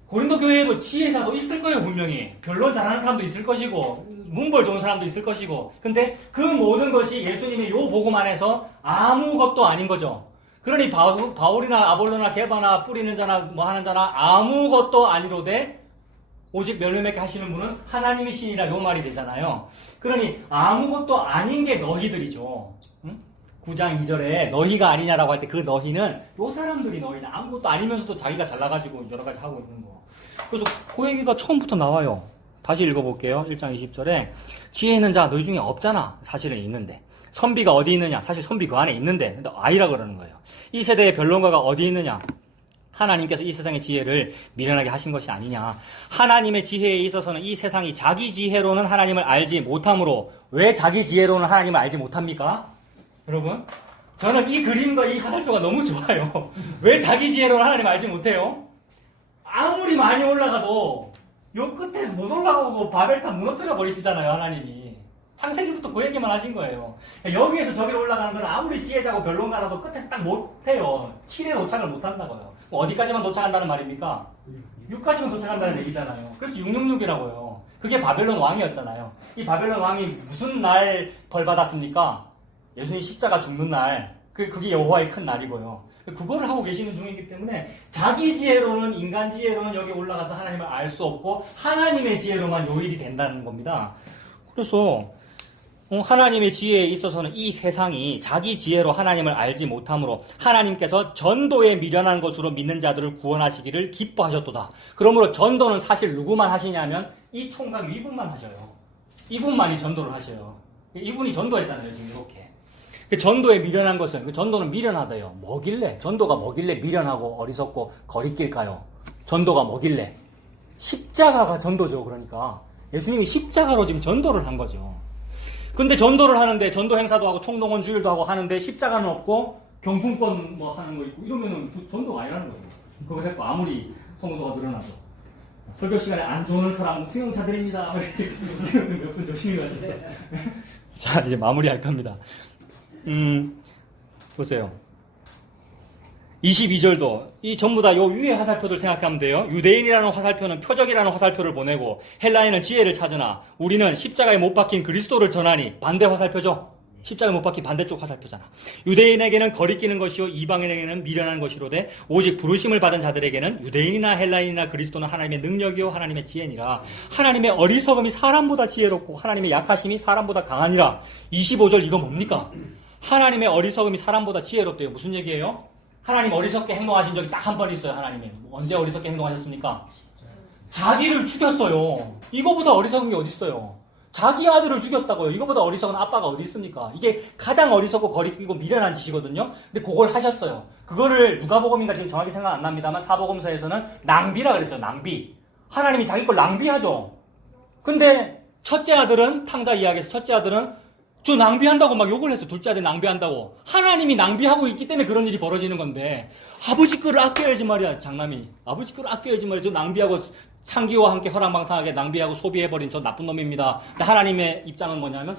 고린도 교회에도 지혜자도 있을 거예요, 분명히. 변론 잘하는 사람도 있을 것이고 문벌 좋은 사람도 있을 것이고. 근데 그 모든 것이 예수님의 요 복음 안에서 아무것도 아닌 거죠. 그러니 바울이나 아볼로나 게바나 뿌리는 자나 뭐 하는 자나 아무것도 아니로되 오직 멸류맺게 하시는 분은 하나님이 신이라 요 말이 되잖아요. 그러니 아무것도 아닌 게 너희들이죠. 응? 9장 2절에 너희가 아니냐라고 할 때 그 너희는 요 사람들이 너희냐. 아무것도 아니면서도 자기가 잘나가지고 여러 가지 하고 있는 거. 그래서 그 얘기가 처음부터 나와요. 다시 읽어볼게요. 1장 20절에 지혜 있는 자 너희 중에 없잖아. 사실은 있는데. 선비가 어디 있느냐? 사실 선비 그 안에 있는데. 근데 아니라 그러는 거예요. 이 세대의 변론가가 어디 있느냐? 하나님께서 이 세상의 지혜를 미련하게 하신 것이 아니냐. 하나님의 지혜에 있어서는 이 세상이 자기 지혜로는 하나님을 알지 못하므로. 왜 자기 지혜로는 하나님을 알지 못합니까? 여러분, 저는 이 그림과 이 화살표가 너무 좋아요. 왜 자기 지혜로는 하나님을 알지 못해요? 아무리 많이 올라가도 요 끝에 못 올라가고 바벨탑 무너뜨려 버리시잖아요, 하나님이. 창세기부터 그 얘기만 하신 거예요. 여기에서 저기로 올라가는 건 아무리 지혜자고 변론가라도 끝에 딱 못해요. 7에 도착을 못한다고요. 어디까지만 도착한다는 말입니까? 6까지만 도착한다는 얘기잖아요. 그래서 666이라고요. 그게 바벨론 왕이었잖아요. 이 바벨론 왕이 무슨 날 벌 받았습니까? 예수님 십자가 죽는 날. 그게 여호와의 큰 날이고요. 그거를 하고 계시는 중이기 때문에 자기 지혜로는, 인간 지혜로는 여기 올라가서 하나님을 알 수 없고 하나님의 지혜로만 요일이 된다는 겁니다. 그래서 하나님의 지혜에 있어서는 이 세상이 자기 지혜로 하나님을 알지 못하므로 하나님께서 전도에 미련한 것으로 믿는 자들을 구원하시기를 기뻐하셨도다. 그러므로 전도는 사실 누구만 하시냐면 이 총각 이분만 하셔요. 이분만이 전도를 하셔요. 이분이 전도했잖아요, 지금 이렇게. 그 전도에 미련한 것은, 그 전도는 미련하대요. 뭐길래? 전도가 뭐길래 미련하고 어리석고 거리낄까요? 전도가 뭐길래? 십자가가 전도죠, 그러니까. 예수님이 십자가로 지금 전도를 한 거죠. 근데 전도를 하는데, 전도 행사도 하고, 총동원 주일도 하고 하는데, 십자가는 없고, 경품권 뭐 하는 거 있고, 이러면은 전도가 아니라는 거예요. 그거 했고, 아무리 성도가 늘어나도. 설교 시간에 안 좋은 사람, 수용자들입니다. 몇 분 조심히 가셨어. 자, 이제 마무리할 겁니다. 보세요. 22절도 이 전부 다 요 위의 화살표들 생각하면 돼요. 유대인이라는 화살표는 표적이라는 화살표를 보내고 헬라인은 지혜를 찾으나 우리는 십자가에 못 박힌 그리스도를 전하니 반대 화살표죠. 십자가에 못 박힌 반대쪽 화살표잖아. 유대인에게는 거리끼는 것이요 이방인에게는 미련한 것이로되 오직 부르심을 받은 자들에게는 유대인이나 헬라인이나 그리스도는 하나님의 능력이요 하나님의 지혜니라. 하나님의 어리석음이 사람보다 지혜롭고 하나님의 약하심이 사람보다 강하니라. 25절 이거 뭡니까? 하나님의 어리석음이 사람보다 지혜롭대요. 무슨 얘기예요? 하나님 어리석게 행동하신 적이 딱 한 번 있어요. 하나님이. 언제 어리석게 행동하셨습니까? 자기를 죽였어요. 이거보다 어리석은 게 어디 있어요? 자기 아들을 죽였다고요. 이거보다 어리석은 아빠가 어디 있습니까? 이게 가장 어리석고 거리끼고 미련한 짓이거든요. 근데 그걸 하셨어요. 그거를 누가복음인가 지금 정확히 생각 안 납니다만 사복음서에서는 낭비라 그랬어요. 낭비. 하나님이 자기 걸 낭비하죠. 근데 첫째 아들은 탕자 이야기에서 첫째 아들은 저 낭비한다고 막 욕을 했어. 둘째 아들 낭비한다고. 하나님이 낭비하고 있기 때문에 그런 일이 벌어지는 건데 아버지 거를 아껴야지 말이야. 장남이. 아버지 거를 아껴야지 말이야. 저 낭비하고 창기와 함께 허랑방탕하게 낭비하고 소비해버린 저 나쁜 놈입니다. 근데 하나님의 입장은 뭐냐면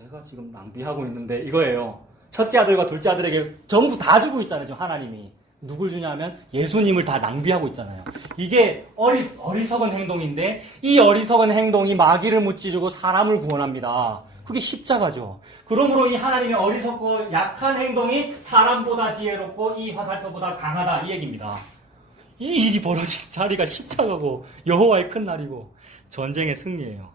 내가 지금 낭비하고 있는데 이거예요. 첫째 아들과 둘째 아들에게 전부 다 주고 있잖아요. 지금 하나님이. 누굴 주냐면 예수님을 다 낭비하고 있잖아요. 이게 어리석은 행동인데 이 어리석은 행동이 마귀를 무찌르고 사람을 구원합니다. 그게 십자가죠. 그러므로 이 하나님의 어리석고 약한 행동이 사람보다 지혜롭고 이 화살표보다 강하다 이 얘기입니다. 이 일이 벌어진 자리가 십자가고 여호와의 큰 날이고 전쟁의 승리예요.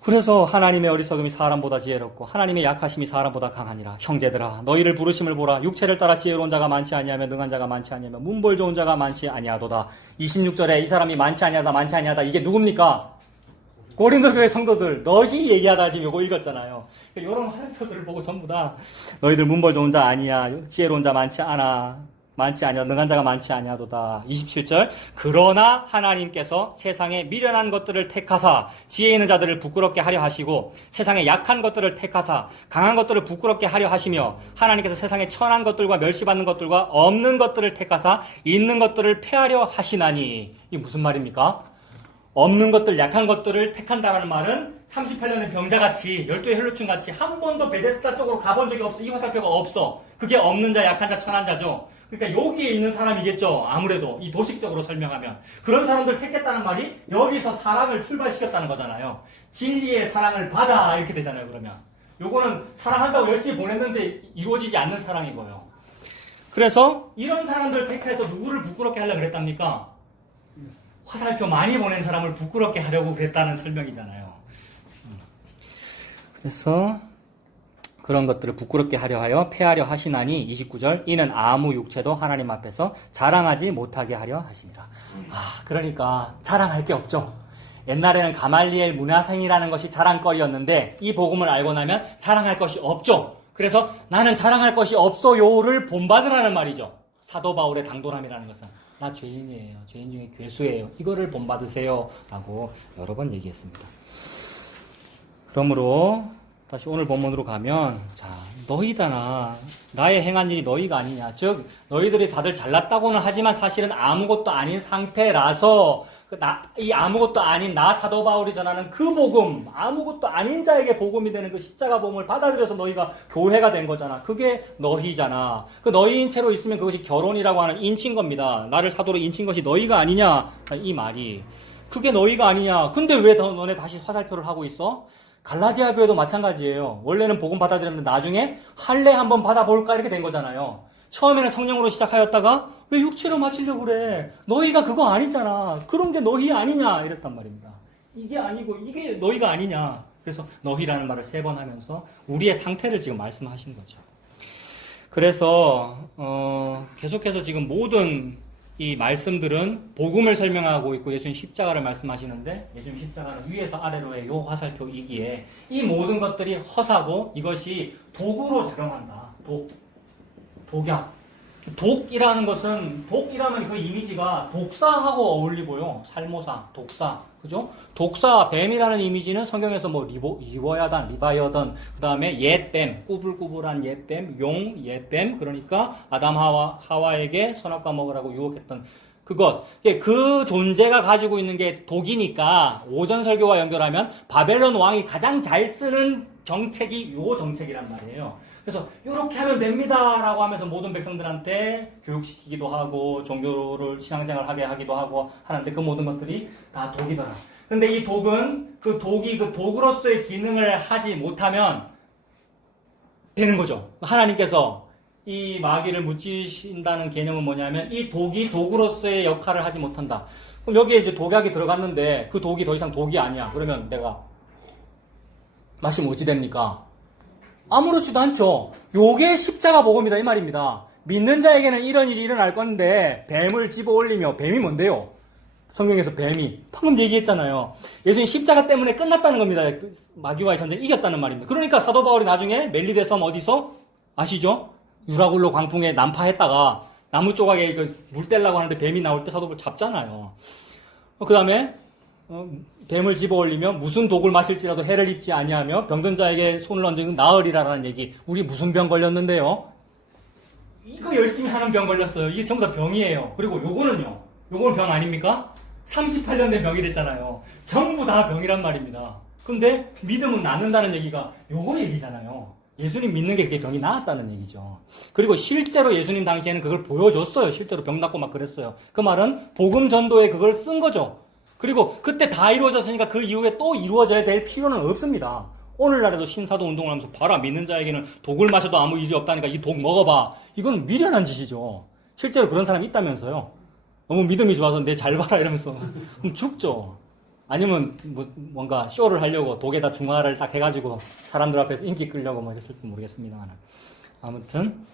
그래서 하나님의 어리석음이 사람보다 지혜롭고 하나님의 약하심이 사람보다 강하니라. 형제들아 너희를 부르심을 보라. 육체를 따라 지혜로운 자가 많지 아니하며 능한 자가 많지 아니하며 문벌 좋은 자가 많지 아니하도다. 26절에 이 사람이 많지 아니하다 이게 누굽니까? 고린도 교회 성도들 너희 얘기하다 지금 요거 읽었잖아요. 이런 화살표들을 보고 전부 다 너희들 문벌 좋은 자 아니야, 지혜로운 자 많지 아니야, 능한 자가 많지 아니하도다. 27절 그러나 하나님께서 세상에 미련한 것들을 택하사 지혜 있는 자들을 부끄럽게 하려 하시고 세상에 약한 것들을 택하사 강한 것들을 부끄럽게 하려 하시며 하나님께서 세상에 천한 것들과 멸시받는 것들과 없는 것들을 택하사 있는 것들을 폐하려 하시나니. 이게 무슨 말입니까? 없는 것들, 약한 것들을 택한다라는 말은 38년의 병자같이 12의 혈루충같이 한 번도 베데스다 쪽으로 가본 적이 없어. 이 화살표가 없어. 그게 없는 자, 약한 자, 천한 자죠. 그러니까 여기에 있는 사람이겠죠. 아무래도 이 도식적으로 설명하면. 그런 사람들 택했다는 말이 여기서 사랑을 출발시켰다는 거잖아요. 진리의 사랑을 받아 이렇게 되잖아요. 그러면. 요거는 사랑한다고 열심히 보냈는데 이루어지지 않는 사랑이고요. 그래서 이런 사람들 택해서 누구를 부끄럽게 하려고 그랬답니까? 화살표 많이 보낸 사람을 부끄럽게 하려고 그랬다는 설명이잖아요. 그래서 그런 것들을 부끄럽게 하려 하여 패하려 하시나니 29절 이는 아무 육체도 하나님 앞에서 자랑하지 못하게 하려 하심이라. 그러니까 자랑할 게 없죠. 옛날에는 가말리엘 문화생이라는 것이 자랑거리였는데 이 복음을 알고 나면 자랑할 것이 없죠. 그래서 나는 자랑할 것이 없어요를 본받으라는 말이죠. 사도 바울의 당돌함이라는 것은 나 죄인이에요. 죄인 중에 괴수예요. 이거를 본받으세요 라고 여러 번 얘기했습니다. 그러므로 다시 오늘 본문으로 가면 자 너희다나 나의 행한 일이 너희가 아니냐. 즉 너희들이 다들 잘났다고는 하지만 사실은 아무것도 아닌 상태라서 이 아무것도 아닌 나 사도 바울이 전하는 그 복음, 아무것도 아닌 자에게 복음이 되는 그 십자가 복음을 받아들여서 너희가 교회가 된 거잖아. 그게 너희잖아. 그 너희인 채로 있으면 그것이 결혼이라고 하는 인친 겁니다. 나를 사도로 인친 것이 너희가 아니냐. 이 말이. 그게 너희가 아니냐. 근데 왜 너네 다시 화살표를 하고 있어? 갈라디아 교회도 마찬가지예요. 원래는 복음 받아들였는데 나중에 할례 한번 받아볼까 이렇게 된 거잖아요. 처음에는 성령으로 시작하였다가 왜 육체로 마치려고 그래? 너희가 그거 아니잖아. 그런 게 너희 아니냐 이랬단 말입니다. 이게 아니고 이게 너희가 아니냐. 그래서 너희라는 말을 3번 하면서 우리의 상태를 지금 말씀하신 거죠. 그래서 계속해서 지금 모든 이 말씀들은 복음을 설명하고 있고 예수님 십자가를 말씀하시는데 예수님 십자가는 위에서 아래로의 요 화살표이기에 이 모든 것들이 허사고 이것이 독으로 작용한다. 독약. 독이라는 것은 독이라는 그 이미지가 독사하고 어울리고요. 살모사, 독사. 그죠? 독사, 뱀이라는 이미지는 성경에서 뭐 리버야단, 리바여던, 그 다음에 옛뱀, 꾸불꾸불한 옛뱀, 용, 옛뱀, 그러니까 아담 하와에게 선악과 먹으라고 유혹했던 그것. 그 존재가 가지고 있는 게 독이니까 오전 설교와 연결하면 바벨론 왕이 가장 잘 쓰는 정책이 요 정책이란 말이에요. 그래서 이렇게 하면 됩니다라고 하면서 모든 백성들한테 교육시키기도 하고 종교를 신앙생활 하게 하기도 하고 하는데 그 모든 것들이 다 독이더라. 근데 이 독은 그 독이 그 독으로서의 기능을 하지 못하면 되는 거죠. 하나님께서 이 마귀를 묻히신다는 개념은 뭐냐면 이 독이 독으로서의 역할을 하지 못한다. 그럼 여기에 이제 독약이 들어갔는데 그 독이 더 이상 독이 아니야. 그러면 내가 마시면 어찌 됩니까? 아무렇지도 않죠. 요게 십자가 복음이다 이 말입니다. 믿는 자에게는 이런 일이 일어날 건데 뱀을 집어 올리며 뱀이 뭔데요? 성경에서 뱀이 방금 얘기했잖아요. 예수님 십자가 때문에 끝났다는 겁니다. 마귀와의 전쟁 이겼다는 말입니다. 그러니까 사도 바울이 나중에 멜리데 섬 어디서 아시죠? 유라굴로 광풍에 난파했다가 나무 조각에 물 떼려고 하는데 뱀이 나올 때 사도 바울 잡잖아요. 그 다음에 뱀을 집어올리며 무슨 독을 마실지라도 해를 입지 아니하며 병든 자에게 손을 얹으면 나으리라라는 얘기. 우리 무슨 병 걸렸는데요? 이거 열심히 하는 병 걸렸어요. 이게 전부 다 병이에요. 그리고 요거는요. 요거는 병 아닙니까? 38년 된 병이랬잖아요. 전부 다 병이란 말입니다. 근데 믿음은 낫는다는 얘기가 요거 얘기잖아요. 예수님 믿는 게 그게 병이 나았다는 얘기죠. 그리고 실제로 예수님 당시에는 그걸 보여줬어요. 실제로 병 낫고 막 그랬어요. 그 말은 복음 전도에 그걸 쓴 거죠. 그리고 그때 다 이루어졌으니까 그 이후에 또 이루어져야 될 필요는 없습니다. 오늘날에도 신사도 운동을 하면서 봐라 믿는 자에게는 독을 마셔도 아무 일이 없다니까 이 독 먹어봐. 이건 미련한 짓이죠. 실제로 그런 사람이 있다면서요. 너무 믿음이 좋아서 내 잘 봐라 이러면서 그럼 죽죠. 아니면 뭔가 쇼를 하려고 독에다 중화를 딱 해가지고 사람들 앞에서 인기 끌려고 뭐 이랬을지 모르겠습니다만 아무튼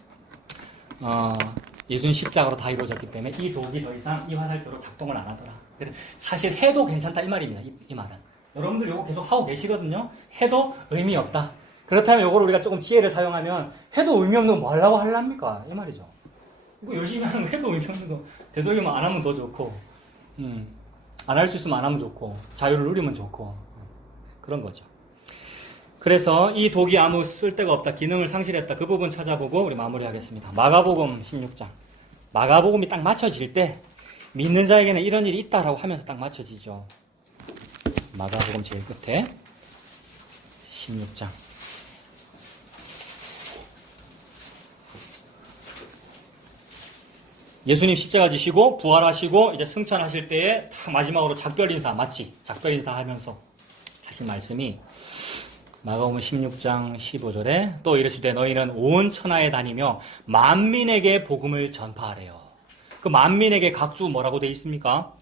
예수님 십자가로 다 이루어졌기 때문에 이 독이 더 이상 이 화살표로 작동을 안 하더라. 사실 해도 괜찮다 이 말입니다. 이 말은. 여러분들 이거 계속 하고 계시거든요. 해도 의미 없다. 그렇다면 이걸 우리가 조금 지혜를 사용하면 해도 의미 없는 거 뭐 하려고 하려합니까? 이 말이죠. 이거 열심히 하는 거 해도 의미 없는 거 되도록이면 안 하면 더 좋고 안 할 수 있으면 안 하면 좋고 자유를 누리면 좋고 그런 거죠. 그래서 이 독이 아무 쓸데가 없다. 기능을 상실했다. 그 부분 찾아보고 우리 마무리하겠습니다. 마가복음 16장. 마가복음이 딱 맞춰질 때 믿는 자에게는 이런 일이 있다라고 하면서 딱 맞춰지죠. 마가복음 제일 끝에 16장. 예수님 십자가 지시고 부활하시고 이제 승천하실 때에 딱 마지막으로 작별 인사 마치 작별 인사 하면서 하신 말씀이 마가복음 16장 15절에 또 이르시되 너희는 온 천하에 다니며 만민에게 복음을 전파하래요. 그 만민에게 각주 뭐라고 되어 있습니까?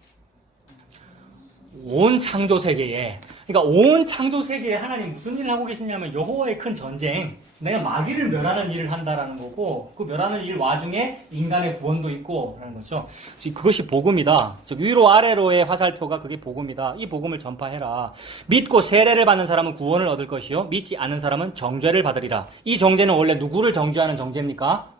온 창조 세계에, 그러니까 온 창조 세계에 하나님 무슨 일을 하고 계시냐면 여호와의 큰 전쟁, 내가 마귀를 멸하는 일을 한다라는 거고, 그 멸하는 일 와중에 인간의 구원도 있고 라는 거죠. 그것이 복음이다. 즉 위로 아래로의 화살표가 그게 복음이다. 이 복음을 전파해라. 믿고 세례를 받는 사람은 구원을 얻을 것이요 믿지 않는 사람은 정죄를 받으리라. 이 정죄는 원래 누구를 정죄하는 정죄입니까?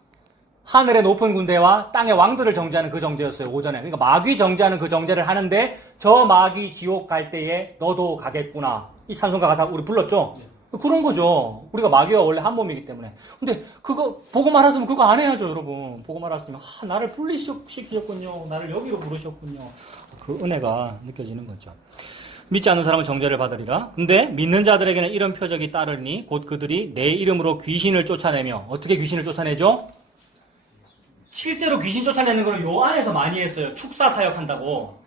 하늘의 높은 군대와 땅의 왕들을 정죄하는 그 정죄였어요, 오전에. 그러니까 마귀 정죄하는 그 정죄를 하는데, 저 마귀 지옥 갈 때에 너도 가겠구나. 이 찬송가 가사 우리 불렀죠? 그런 거죠. 우리가 마귀와 원래 한 몸이기 때문에. 근데 그거 보고 말았으면 그거 안 해야죠, 여러분. 보고 말았으면 나를 분리시키셨군요. 나를 여기로 부르셨군요. 그 은혜가 느껴지는 거죠. 믿지 않는 사람은 정죄를 받으리라. 근데 믿는 자들에게는 이런 표적이 따르니 곧 그들이 내 이름으로 귀신을 쫓아내며, 어떻게 귀신을 쫓아내죠? 실제로 귀신 쫓아내는 거는 요 안에서 많이 했어요. 축사 사역한다고.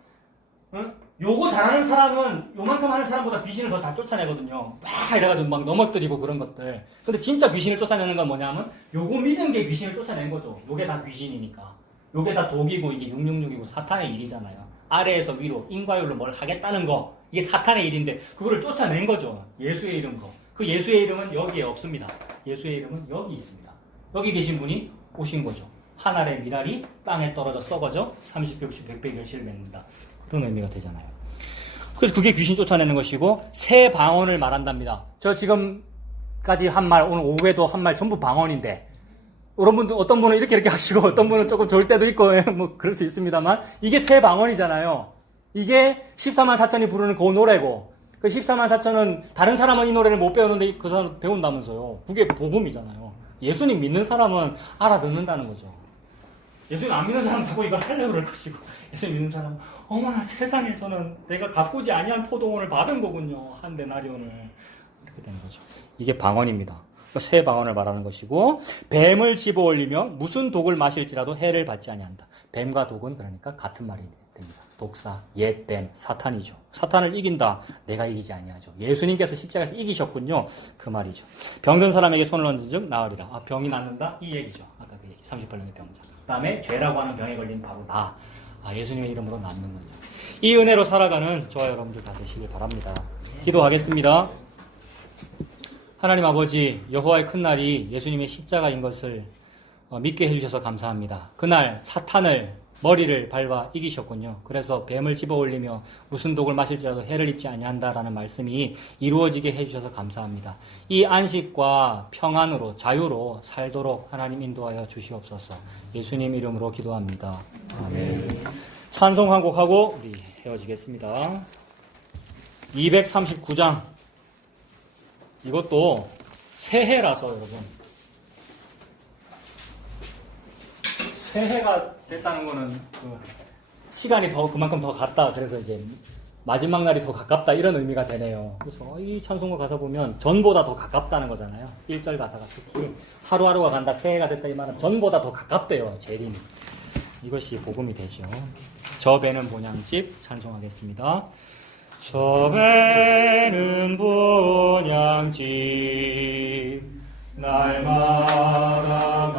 응? 요거 잘하는 사람은 요만큼 하는 사람보다 귀신을 더 잘 쫓아내거든요. 막 이래가지고 막 넘어뜨리고 그런 것들. 근데 진짜 귀신을 쫓아내는 건 뭐냐면 요거 믿은 게 귀신을 쫓아낸 거죠. 요게 다 귀신이니까. 요게 다 독이고 이게 666이고 사탄의 일이잖아요. 아래에서 위로 인과율로 뭘 하겠다는 거. 이게 사탄의 일인데 그거를 쫓아낸 거죠. 예수의 이름으로. 그 예수의 이름은 여기에 없습니다. 예수의 이름은 여기 있습니다. 여기 계신 분이 오신 거죠. 하늘의 미랄이 땅에 떨어져 썩어져 30배, 60배, 100배 결실을 맺는다. 그런 의미가 되잖아요. 그래서 그게 귀신 쫓아내는 것이고, 새 방언을 말한답니다. 저 지금까지 한 말, 오늘 오후에도 한 말 전부 방언인데, 여러분들 어떤 분은 이렇게 하시고 어떤 분은 조금 좋을 때도 있고 뭐 그럴 수 있습니다만, 이게 새 방언이잖아요. 이게 14만 4천이 부르는 그 노래고, 그 14만 4천은 다른 사람은 이 노래를 못 배우는데 그 사람 배운다면서요. 그게 복음이잖아요. 예수님 믿는 사람은 알아듣는다는 거죠. 예수님 안 믿는 사람 자꾸 이걸 하려고 그럴 것이고, 예수님 믿는 사람은 어머나 세상에 저는 내가 가꾸지 아니한 포도원을 받은 거군요. 한 데나리온을. 이렇게 되는 거죠. 이게 방언입니다. 새 방언을 말하는 것이고, 뱀을 집어올리며 무슨 독을 마실지라도 해를 받지 아니한다. 뱀과 독은 그러니까 같은 말이 됩니다. 독사, 옛뱀, 사탄이죠. 사탄을 이긴다. 내가 이기지 아니하죠. 예수님께서 십자가에서 이기셨군요. 그 말이죠. 병든 사람에게 손을 얹은 즉 나으리라. 병이 낫는다? 이 얘기죠. 아까 그 얘기. 38년의 병자. 그 다음에 죄라고 하는 병에 걸린 바로 나. 예수님의 이름으로 낫는군요. 이 은혜로 살아가는 저와 여러분들 다 되시길 바랍니다. 기도하겠습니다. 하나님 아버지, 여호와의 큰 날이 예수님의 십자가인 것을 믿게 해주셔서 감사합니다. 그날 사탄을 머리를 밟아 이기셨군요. 그래서 뱀을 집어올리며 무슨 독을 마실지라도 해를 입지 아니한다라는 말씀이 이루어지게 해주셔서 감사합니다. 이 안식과 평안으로 자유로 살도록 하나님 인도하여 주시옵소서. 예수님 이름으로 기도합니다. 아멘. 찬송 한 곡 하고 우리 헤어지겠습니다. 239장. 이것도 새해라서 여러분. 새해가 됐다는 거는 시간이 그만큼 더 갔다. 그래서 이제 마지막 날이 더 가깝다 이런 의미가 되네요. 그래서 이 찬송가 가사 보면 전보다 더 가깝다는 거잖아요. 1절 가사가 특히 하루하루가 간다, 새해가 됐다 이 말은 전보다 더 가깝대요. 재림이. 이것이 복음이 되죠. 저 배는 본향집 찬송하겠습니다. 저 배는 본향집 날마다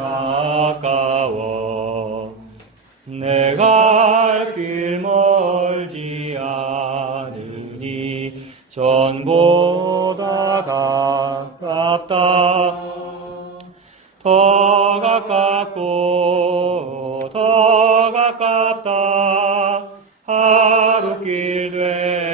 가까워 내가 갈 길 멀지 않으니 전보다 가깝다 더 가깝고 더 가깝다 하루길 되